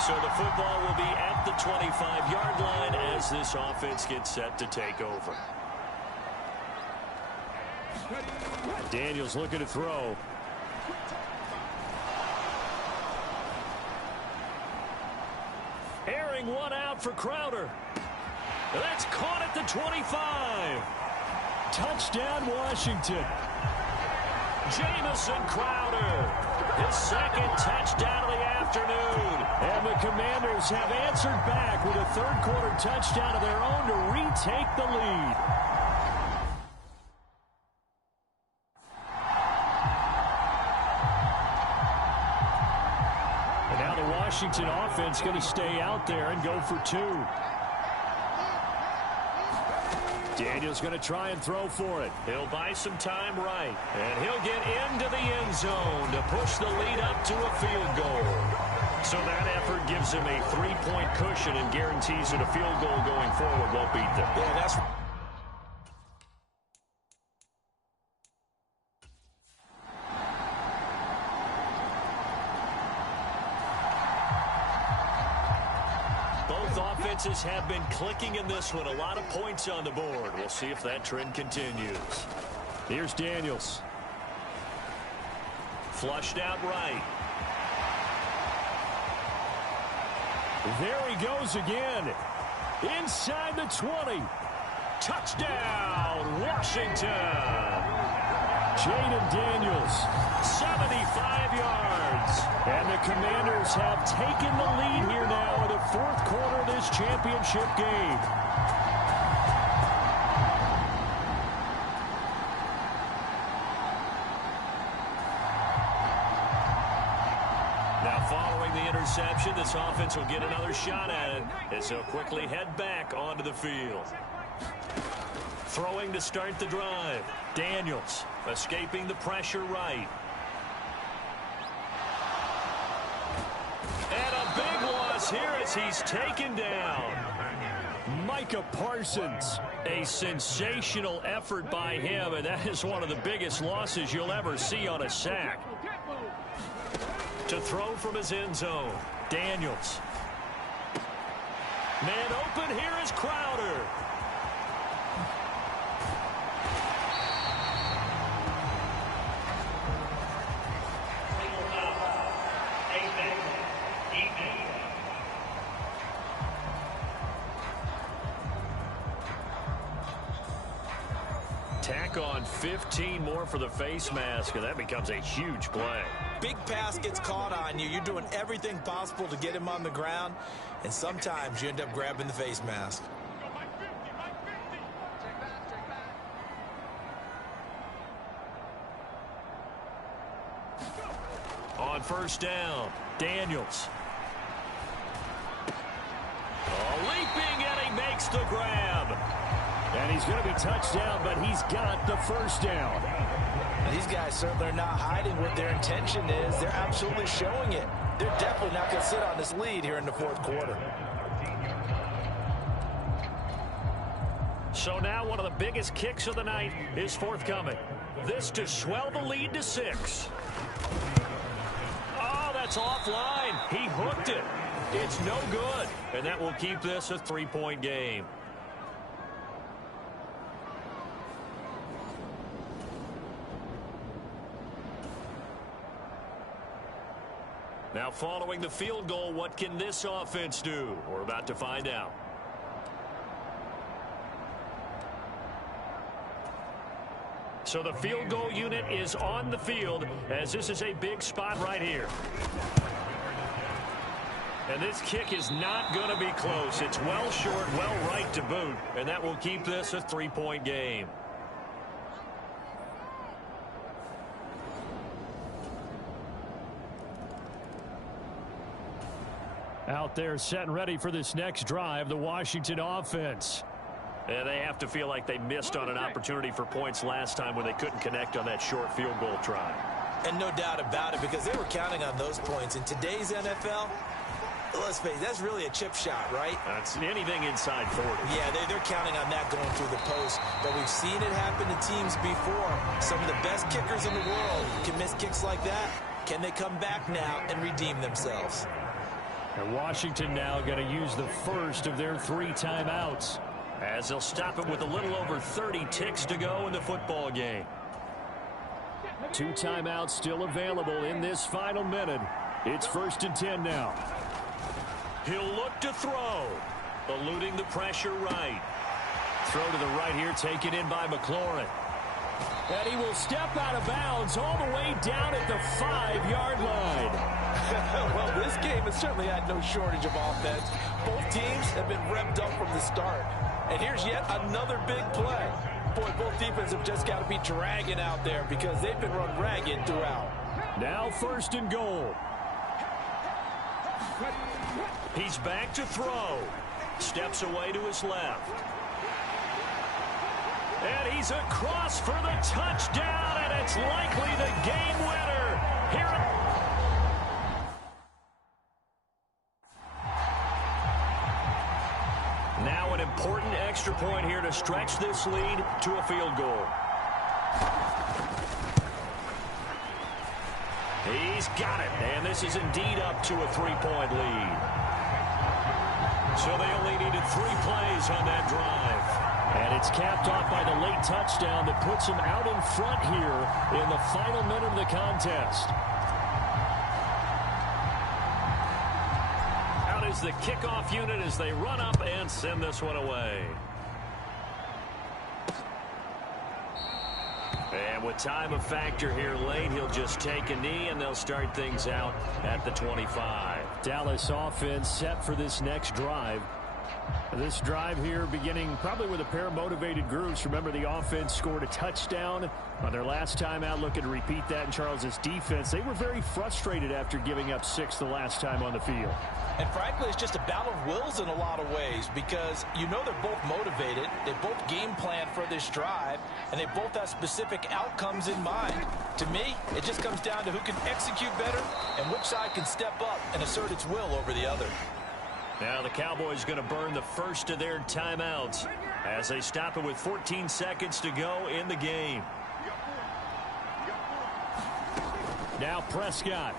So the football will be at the 25-yard line as this offense gets set to take over. Daniels looking to throw. Airing one out for Crowder. That's caught at the 25. Touchdown, Washington. Jamison Crowder. His second touchdown of the afternoon. And the Commanders have answered back with a third-quarter touchdown of their own to retake the lead. And now the Washington offense going to stay out there and go for 2. Daniels going to try and throw for it. He'll buy some time right. And he'll get into the end zone to push the lead up to a field goal. So that effort gives him a 3-point cushion and guarantees that a field goal going forward won't beat them. Yeah, that's offenses have been clicking in this one. A lot of points on the board. We'll see if that trend continues. Here's Daniels. Flushed out right. There he goes again. Inside the 20. Touchdown, Washington. Jaden Daniels, 75 yards. And the Commanders have taken the lead here now in the fourth quarter of this championship game. Now following the interception, this offense will get another shot at it as they'll quickly head back onto the field. Throwing to start the drive. Daniels escaping the pressure right. And a big loss here as he's taken down. Micah Parsons. A sensational effort by him, and that is one of the biggest losses you'll ever see on a sack. To throw from his end zone. Daniels. Man open, here is Crowder. Tack on 15 more for the face mask, and that becomes a huge play. Big pass gets caught on you. You're doing everything possible to get him on the ground, and sometimes you end up grabbing the face mask. On first down, Daniels. Leaping, and he makes the grab. And he's going to be touched down, but he's got the first down. And these guys certainly are not hiding what their intention is. They're absolutely showing it. They're definitely not going to sit on this lead here in the fourth quarter. So now one of the biggest kicks of the night is forthcoming. This to swell the lead to 6. Oh, that's offline. He hooked it. It's no good. And that will keep this a 3-point game. Now following the field goal, what can this offense do? We're about to find out. So the field goal unit is on the field as this is a big spot right here. And this kick is not going to be close. It's well short, well right to boot, and that will keep this a 3-point game. Out there set and ready for this next drive, the Washington offense. And they have to feel like they missed on an opportunity for points last time when they couldn't connect on that short field goal try. And no doubt about it, because they were counting on those points. In today's NFL, let's face it, that's really a chip shot, right? That's anything inside 40. Yeah, they're counting on that going through the post. But we've seen it happen to teams before. Some of the best kickers in the world can miss kicks like that. Can they come back now and redeem themselves? And Washington now going to use the first of their 3 timeouts. As they'll stop it with a little over 30 ticks to go in the football game. 2 timeouts still available in this final minute. It's 1st and 10 now. He'll look to throw. Eluding the pressure right. Throw to the right here, taken in by McLaurin. And he will step out of bounds all the way down at the 5-yard line. Well, this game has certainly had no shortage of offense. Both teams have been revved up from the start. And here's yet another big play. Boy, both defenses have just got to be dragging out there because they've been run ragged throughout. Now 1st and goal. He's back to throw. Steps away to his left. And he's across for the touchdown, and it's likely the game winner. Here. Now an important extra point here to stretch this lead to a field goal. He's got it, and this is indeed up to a 3-point lead. So they only needed 3 plays on that drive. And it's capped off by the late touchdown that puts them out in front here in the final minute of the contest. Out is the kickoff unit as they run up and send this one away. And with time a factor here late, he'll just take a knee, and they'll start things out at the 25. Dallas offense set for this next drive. This drive here beginning probably with a pair of motivated groups. Remember, the offense scored a touchdown on their last time out. Looking to repeat that in Charles' defense. They were very frustrated after giving up 6 the last time on the field. And frankly, it's just a battle of wills in a lot of ways because you know they're both motivated. They both game plan for this drive, and they both have specific outcomes in mind. To me, it just comes down to who can execute better and which side can step up and assert its will over the other. Now the Cowboys going to burn the first of their timeouts as they stop it with 14 seconds to go in the game. Now Prescott.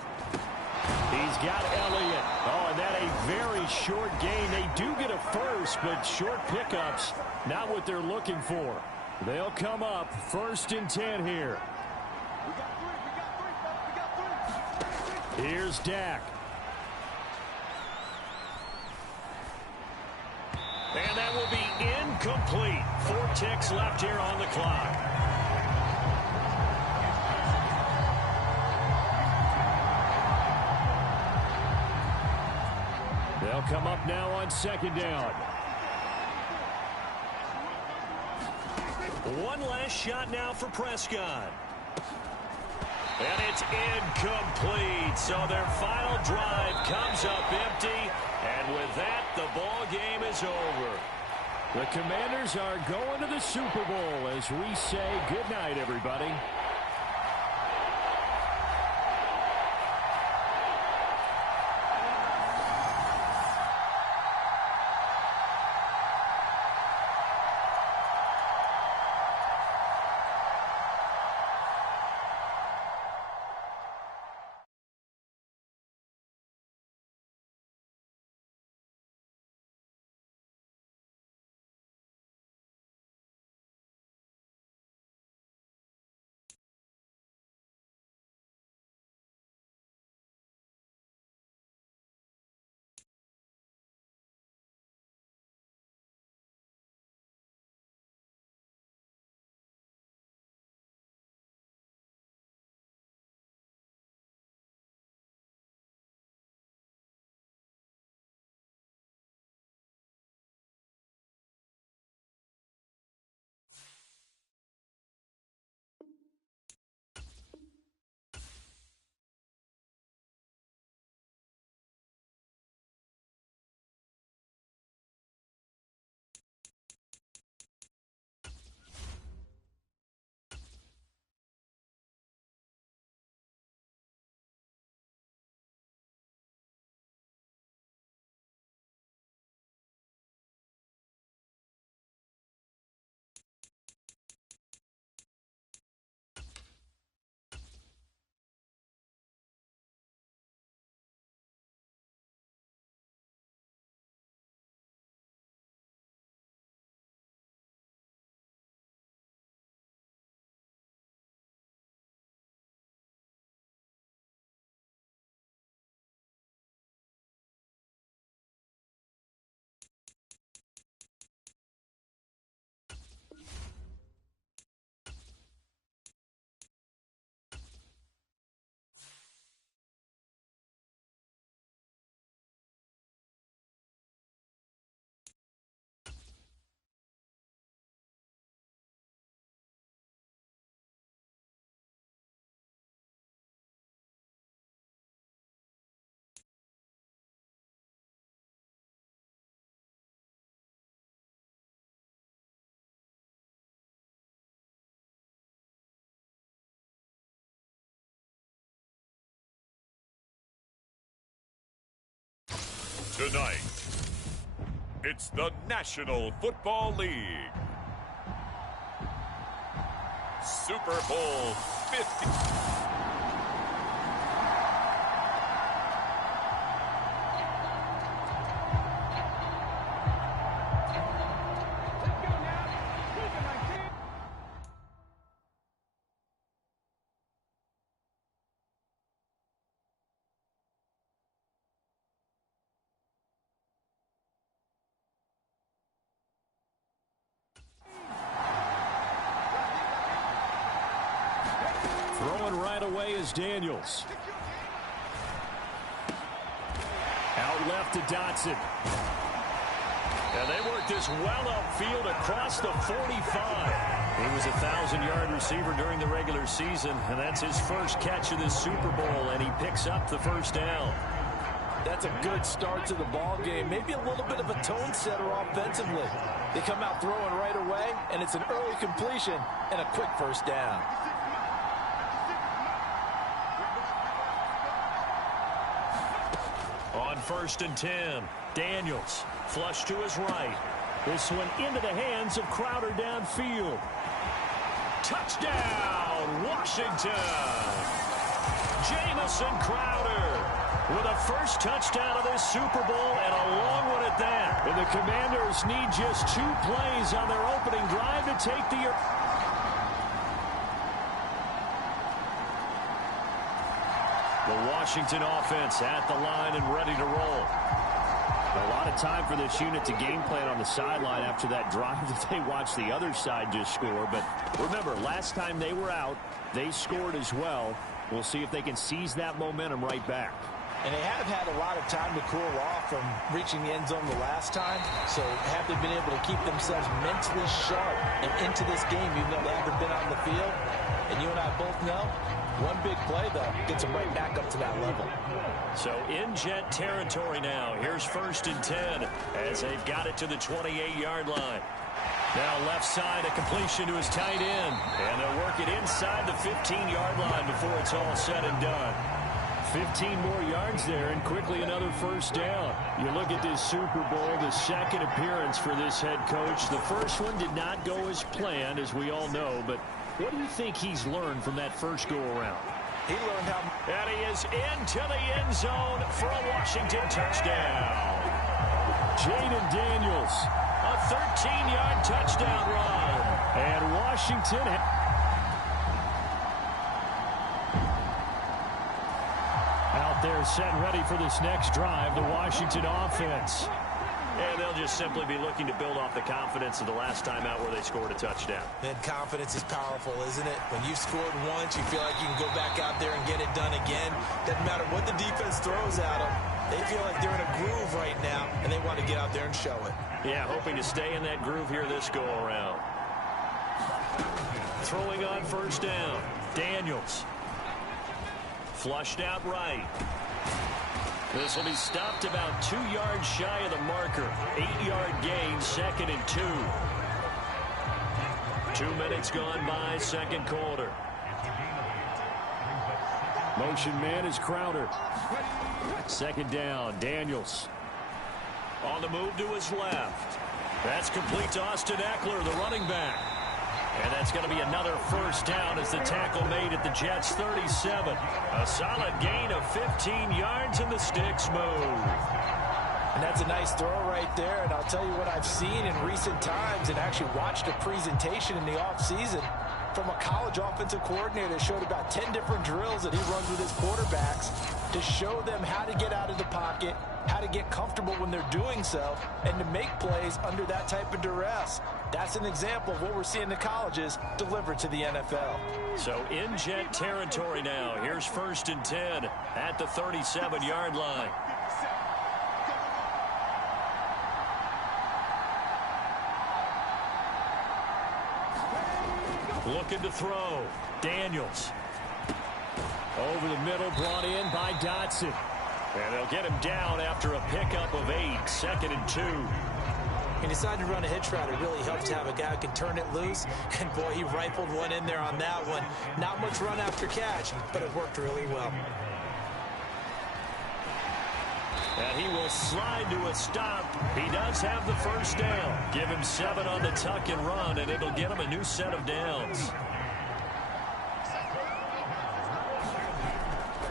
He's got Elliott. Oh, and that a very short gain. They do get a first, but short pickups, not what they're looking for. They'll come up 1st and 10 here. Here's Dak. And that will be incomplete. 4 ticks left here on the clock. They'll come up now on 2nd down. One last shot now for Prescott. And it's incomplete. So their final drive comes up empty. And with that, the ball game is over. The Commanders are going to the Super Bowl as we say good night, everybody. Tonight, it's the National Football League. Super Bowl 50. Throwing right away is Daniels. Out left to Dotson. And they worked this well upfield across the 45. He was a 1,000-yard receiver during the regular season, and that's his first catch of this Super Bowl, and he picks up the first down. That's a good start to the ball game. Maybe a little bit of a tone setter offensively. They come out throwing right away, and it's an early completion and a quick first down. On 1st and 10, Daniels flush to his right. This one into the hands of Crowder downfield. Touchdown, Washington! Jamison Crowder with a first touchdown of this Super Bowl, and a long one at that. And the Commanders need just 2 plays on their opening drive to take the... The Washington offense at the line and ready to roll. A lot of time for this unit to game plan on the sideline after that drive that they watched the other side just score. But remember, last time they were out, they scored as well. We'll see if they can seize that momentum right back. And they have had a lot of time to cool off from reaching the end zone the last time. So have they been able to keep themselves mentally sharp and into this game, even though they haven't been on the field? And you and I both know, one big play, though, gets them right back up to that level. So in Jet territory now. Here's 1st and 10 as they've got it to the 28-yard line. Now left side, a completion to his tight end. And they'll work it inside the 15-yard line before it's all said and done. 15 more yards there, and quickly another first down. You look at this Super Bowl, the second appearance for this head coach. The first one did not go as planned, as we all know, but what do you think he's learned from that first go-around? He learned how... And he is into the end zone for a Washington touchdown. Jaden Daniels, a 13-yard touchdown run. And Washington... out there set and ready for this next drive, the Washington offense. And they'll just simply be looking to build off the confidence of the last time out where they scored a touchdown. And confidence is powerful, isn't it? When you've scored once, you feel like you can go back out there and get it done again. Doesn't matter what the defense throws at them. They feel like they're in a groove right now, and they want to get out there and show it. Yeah, hoping to stay in that groove here this go-around. Throwing on first down, Daniels. Flushed out right. This will be stopped about 2 yards shy of the marker. 8-yard gain, 2nd and 2. 2 minutes gone by, second quarter. Motion man is Crowder. Second down, Daniels. On the move to his left. That's complete to Austin Eckler, the running back. And that's going to be another first down as the tackle made at the Jets' 37. A solid gain of 15 yards, and the sticks move. And that's a nice throw right there. And I'll tell you what I've seen in recent times and actually watched a presentation in the offseason from a college offensive coordinator that showed about 10 different drills that he runs with his quarterbacks to show them how to get out of the pocket, how to get comfortable when they're doing so, and to make plays under that type of duress. That's an example of what we're seeing in the colleges delivered to the NFL. So in Jet territory now. Here's 1st and 10 at the 37-yard line. Looking to throw. Daniels. Over the middle, brought in by Dotson. And they'll get him down after a pickup of 8. 2nd and 2. He decided to run a hitch route. It really helps to have a guy who can turn it loose. And, boy, he rifled one in there on that one. Not much run after catch, but it worked really well. And he will slide to a stop. He does have the first down. Give him 7 on the tuck and run, and it'll get him a new set of downs.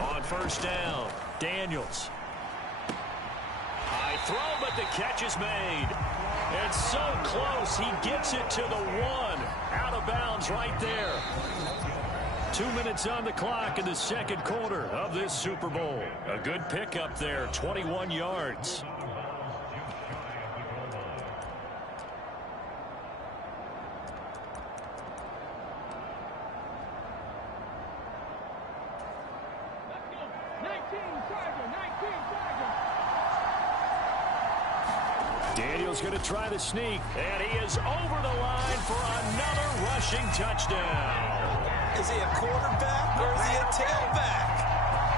On first down, Daniels. High throw, but the catch is made. And so close, he gets it to the 1. Out of bounds right there. 2 minutes on the clock in the second quarter of this Super Bowl. A good pickup there, 21 yards. Daniels going to try the sneak, and he is over the line for another rushing touchdown. Is he a quarterback or is he a tailback?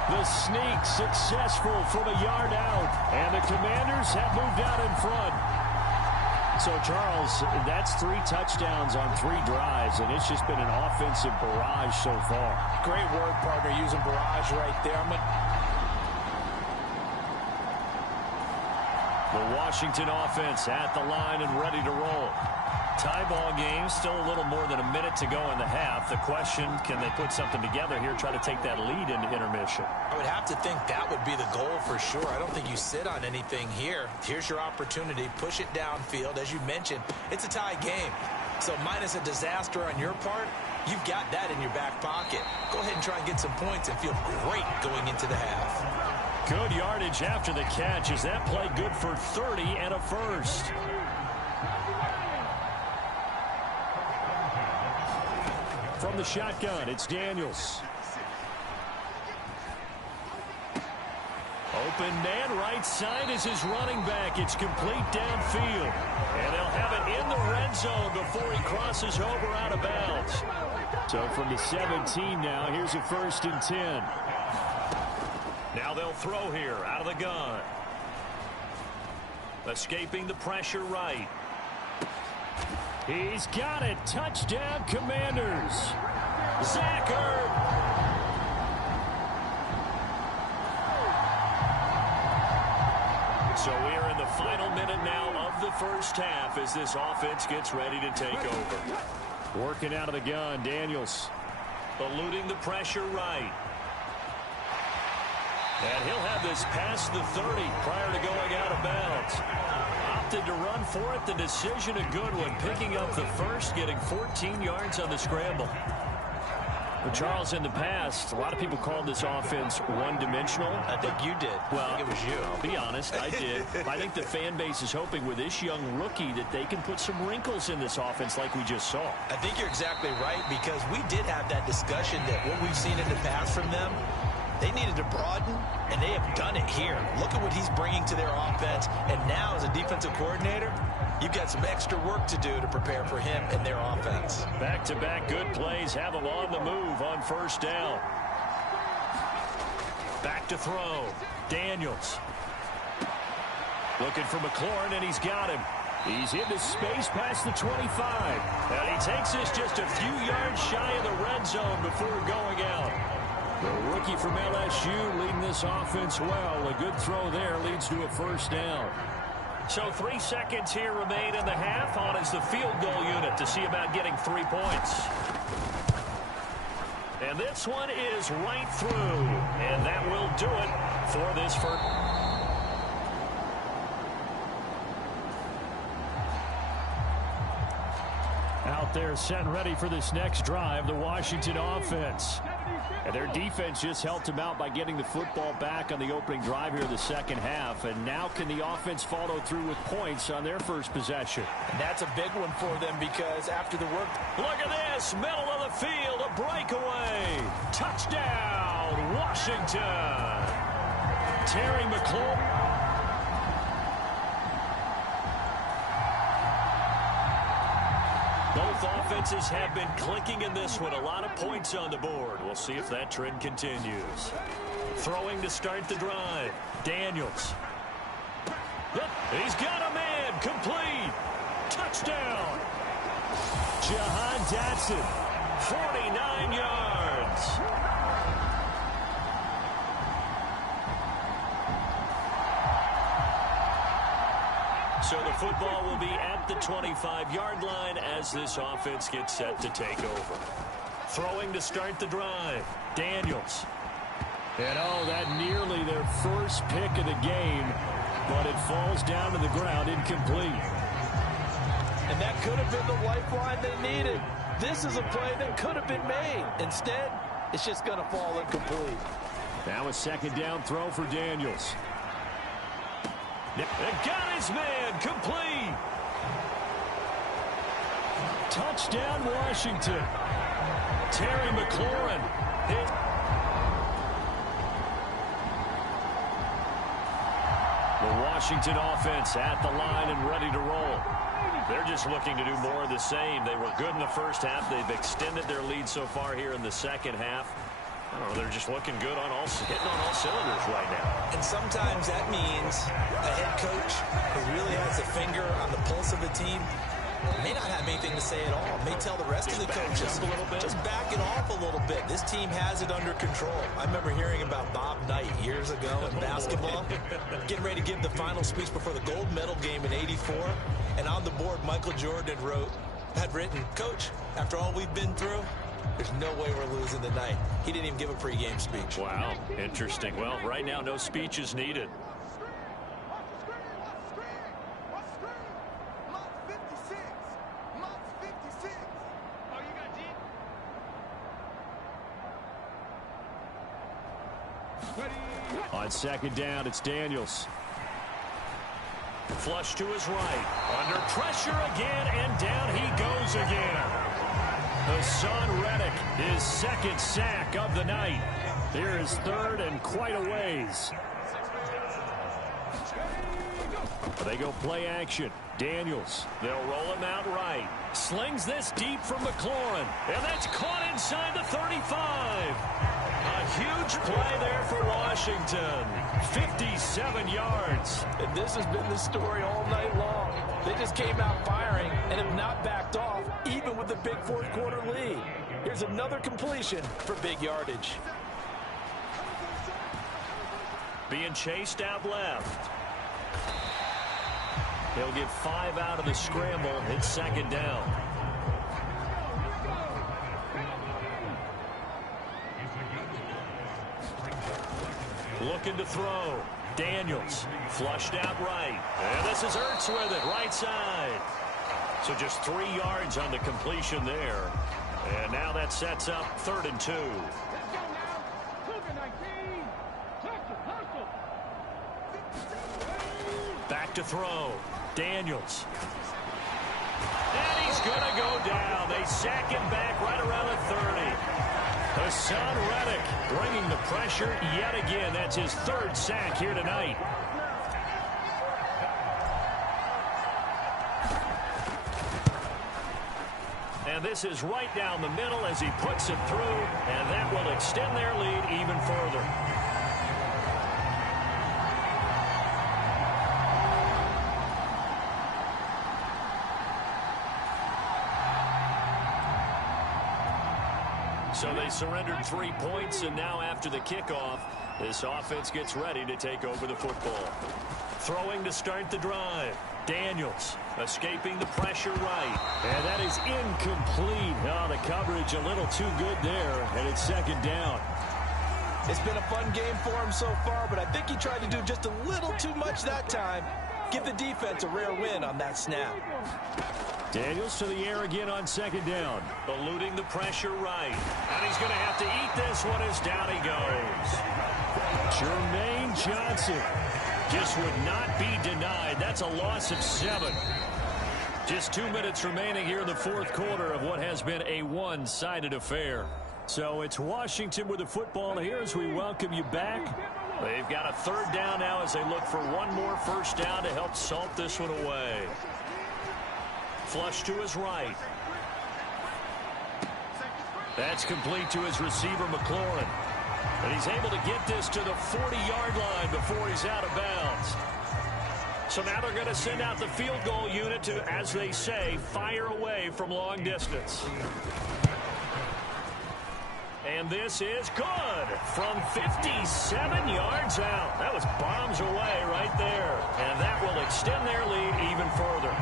The sneak successful from a yard out, and the Commanders have moved out in front. So, Charles, that's 3 touchdowns on 3 drives, and it's just been an offensive barrage so far. Great word, partner, using barrage right there. The Washington offense at the line and ready to roll. Tie ball game, still a little more than a minute to go in the half. The question, can they put something together here, try to take that lead into intermission? I would have to think that would be the goal for sure. I don't think you sit on anything here. Here's your opportunity. Push it downfield. As you mentioned, it's a tie game. So minus a disaster on your part, you've got that in your back pocket. Go ahead and try and get some points and feel great going into the half. Good yardage after the catch. Is that play good for 30 and a first? From the shotgun, it's Daniels. Open man, right side is his running back. It's complete downfield. And they'll have it in the red zone before he crosses over out of bounds. So from the 17 now, here's a 1st and 10. Now they'll throw here out of the gun. Escaping the pressure right. He's got it. Touchdown, Commanders. Zach Ertz. So we are in the final minute now of the first half as this offense gets ready to take over. Working out of the gun, Daniels. Eluding the pressure right. And he'll have this past the 30 prior to going out of bounds. Opted to run for it. The decision a good one. Picking up the first, getting 14 yards on the scramble. But Charles, in the past, a lot of people called this offense one-dimensional. I think you did. Well, I think it was you. I'll be honest, I did. I think the fan base is hoping with this young rookie that they can put some wrinkles in this offense like we just saw. I think you're exactly right, because we did have that discussion that what we've seen in the past from them, they needed to broaden, and they have done it here. Look at what he's bringing to their offense, and now as a defensive coordinator, you've got some extra work to do to prepare for him and their offense. Back-to-back good plays have them on the move on 1st down. Back to throw. Daniels. Looking for McLaurin, and he's got him. He's into space past the 25. And he takes this just a few yards shy of the red zone before going out. The rookie from LSU leading this offense well. A good throw there leads to a 1st down. So 3 seconds here remain in the half. On is the field goal unit to see about getting 3 points. And this one is right through. And that will do it for this first. Out there set and ready for this next drive, the Washington offense. And their defense just helped them out by getting the football back on the opening drive here in the second half. And now can the offense follow through with points on their first possession? And that's a big one for them, because after the work... Look at this, middle of the field, a breakaway. Touchdown, Washington. Terry McLaurin. Both offenses have been clicking in this one. A lot of points on the board. We'll see if that trend continues. Throwing to start the drive. Daniels. He's got a man. Complete. Touchdown. Jahan Dotson. 49 yards. So the football will be at the 25-yard line as this offense gets set to take over. Throwing to start the drive. Daniels. And that nearly their first pick of the game, but it falls down to the ground incomplete. And that could have been the lifeline they needed. This is a play that could have been made. Instead, it's just going to fall incomplete. Now a 2nd down throw for Daniels. And got his man. Complete. Touchdown, Washington. Terry McLaurin. The Washington offense at the line and ready to roll. They're just looking to do more of the same. They were good in the first half. They've extended their lead so far here in the second half. I don't know, they're just looking good on hitting on all cylinders right now. And sometimes that means a head coach who really has a finger on the pulse of the team may not have anything to say at all. May tell the rest of the coaches, just back it off a little bit. This team has it under control. I remember hearing about Bob Knight years ago in basketball, getting ready to give the final speech before the gold medal game in '84. And on the board, Michael Jordan had written, "Coach, after all we've been through, there's no way we're losing tonight." He didn't even give a pregame speech. Wow, interesting. Well, right now, no speech is needed. On second down, it's Daniels. Flush to his right. Under pressure again, and down he goes again. Hassan Reddick, his second sack of the night. Here is third and quite a ways. They go play action. Daniels, they'll roll him out right. Slings this deep from McLaurin, and that's caught inside the 35. A huge play there for Washington. 57 yards. And this has been the story all night long. They just came out firing and have not backed off, even with the big fourth quarter lead. Here's another completion for big yardage. Being chased out left. He'll get 5 out of the scramble. It's second down. Looking to throw. Daniels flushed out right. And this is Ertz with it, right side. So just 3 yards on the completion there. And now that sets up 3rd and 2. Back to throw. Daniels. And he's going to go down. They sack him back right around the 30. Hassan Reddick bringing the pressure yet again. That's his 3rd sack here tonight. And this is right down the middle as he puts it through, and that will extend their lead even further. So they surrendered 3 points, and now after the kickoff, this offense gets ready to take over the football. Throwing to start the drive. Daniels escaping the pressure right. And that is incomplete. Oh, the coverage a little too good there, and it's second down. It's been a fun game for him so far, but I think he tried to do just a little too much that time. Give the defense a rare win on that snap. Daniels to the air again on second down. Eluding the pressure right. And he's going to have to eat this one as down he goes. Jermaine Johnson just would not be denied. That's a loss of 7. Just 2 minutes remaining here in the fourth quarter of what has been a one-sided affair. So it's Washington with the football here as we welcome you back. They've got a 3rd down now as they look for one more first down to help salt this one away. Flush to his right. That's complete to his receiver, McLaurin. And he's able to get this to the 40-yard line before he's out of bounds. So now they're going to send out the field goal unit to, as they say, fire away from long distance. And this is good from 57 yards out. That was bombs away right there. And that will extend their lead even further.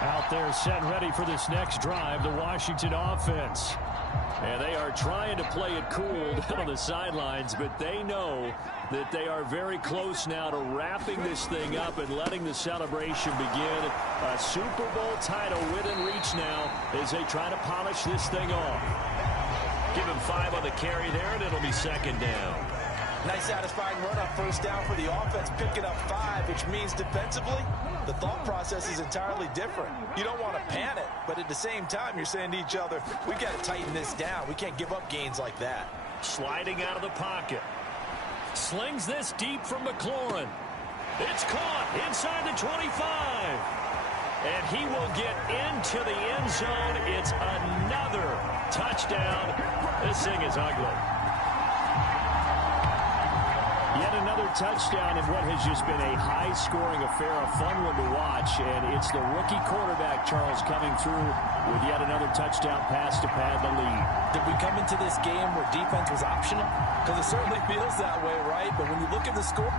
Out there set and ready for this next drive, the Washington offense. And they are trying to play it cool down on the sidelines, but they know that they are very close now to wrapping this thing up and letting the celebration begin. A Super Bowl title within reach now as they try to polish this thing off. Give him 5 on the carry there, and it'll be second down. Nice satisfying run on first down for the offense, picking up 5, which means defensively, the thought process is entirely different. You don't want to panic, but at the same time, you're saying to each other, we've got to tighten this down. We can't give up gains like that. Sliding out of the pocket. Slings this deep from McLaurin. It's caught inside the 25. And he will get into the end zone. It's another touchdown. This thing is ugly. Yet another touchdown in what has just been a high-scoring affair, a fun one to watch. And it's the rookie quarterback, Charles, coming through with yet another touchdown pass to pad the lead. Did we come into this game where defense was optional? Because it certainly feels that way, right? But when you look at the score...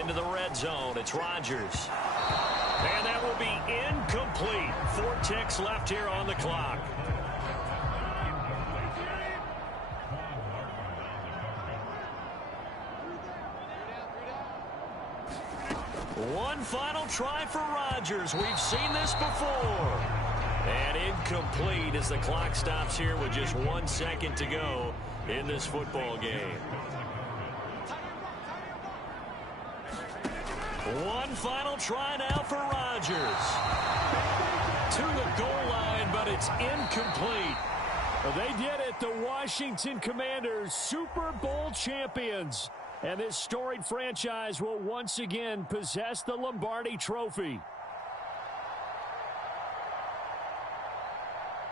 Into the red zone, it's Rodgers. And that will be incomplete. 4 ticks left here on the clock. One final try for Rodgers. We've seen this before. And incomplete as the clock stops here with just 1 second to go in this football game. One final try now for Rodgers. To the goal line, but it's incomplete. Well, they did it. The Washington Commanders, Super Bowl champions. And this storied franchise will once again possess the Lombardi Trophy.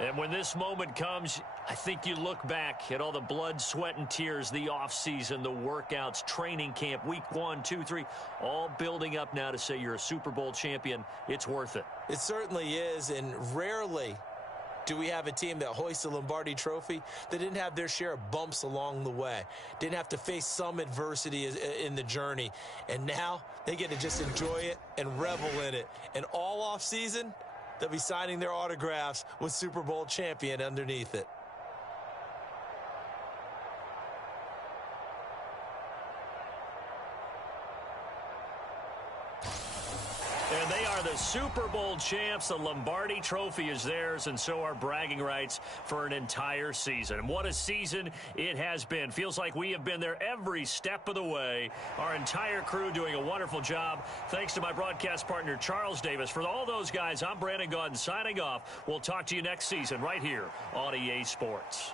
And when this moment comes, I think you look back at all the blood, sweat, and tears, the offseason, the workouts, training camp, week 1, 2, 3, all building up now to say you're a Super Bowl champion. It's worth it. It certainly is, and rarely do we have a team that hoists the Lombardi Trophy that didn't have their share of bumps along the way, didn't have to face some adversity in the journey, and now they get to just enjoy it and revel in it. And all offseason, they'll be signing their autographs with Super Bowl champion underneath it. And they are the Super Bowl champs. The Lombardi Trophy is theirs, and so are bragging rights for an entire season. And what a season it has been. Feels like we have been there every step of the way. Our entire crew doing a wonderful job. Thanks to my broadcast partner, Charles Davis. For all those guys, I'm Brandon Gaudin signing off. We'll talk to you next season right here on EA Sports.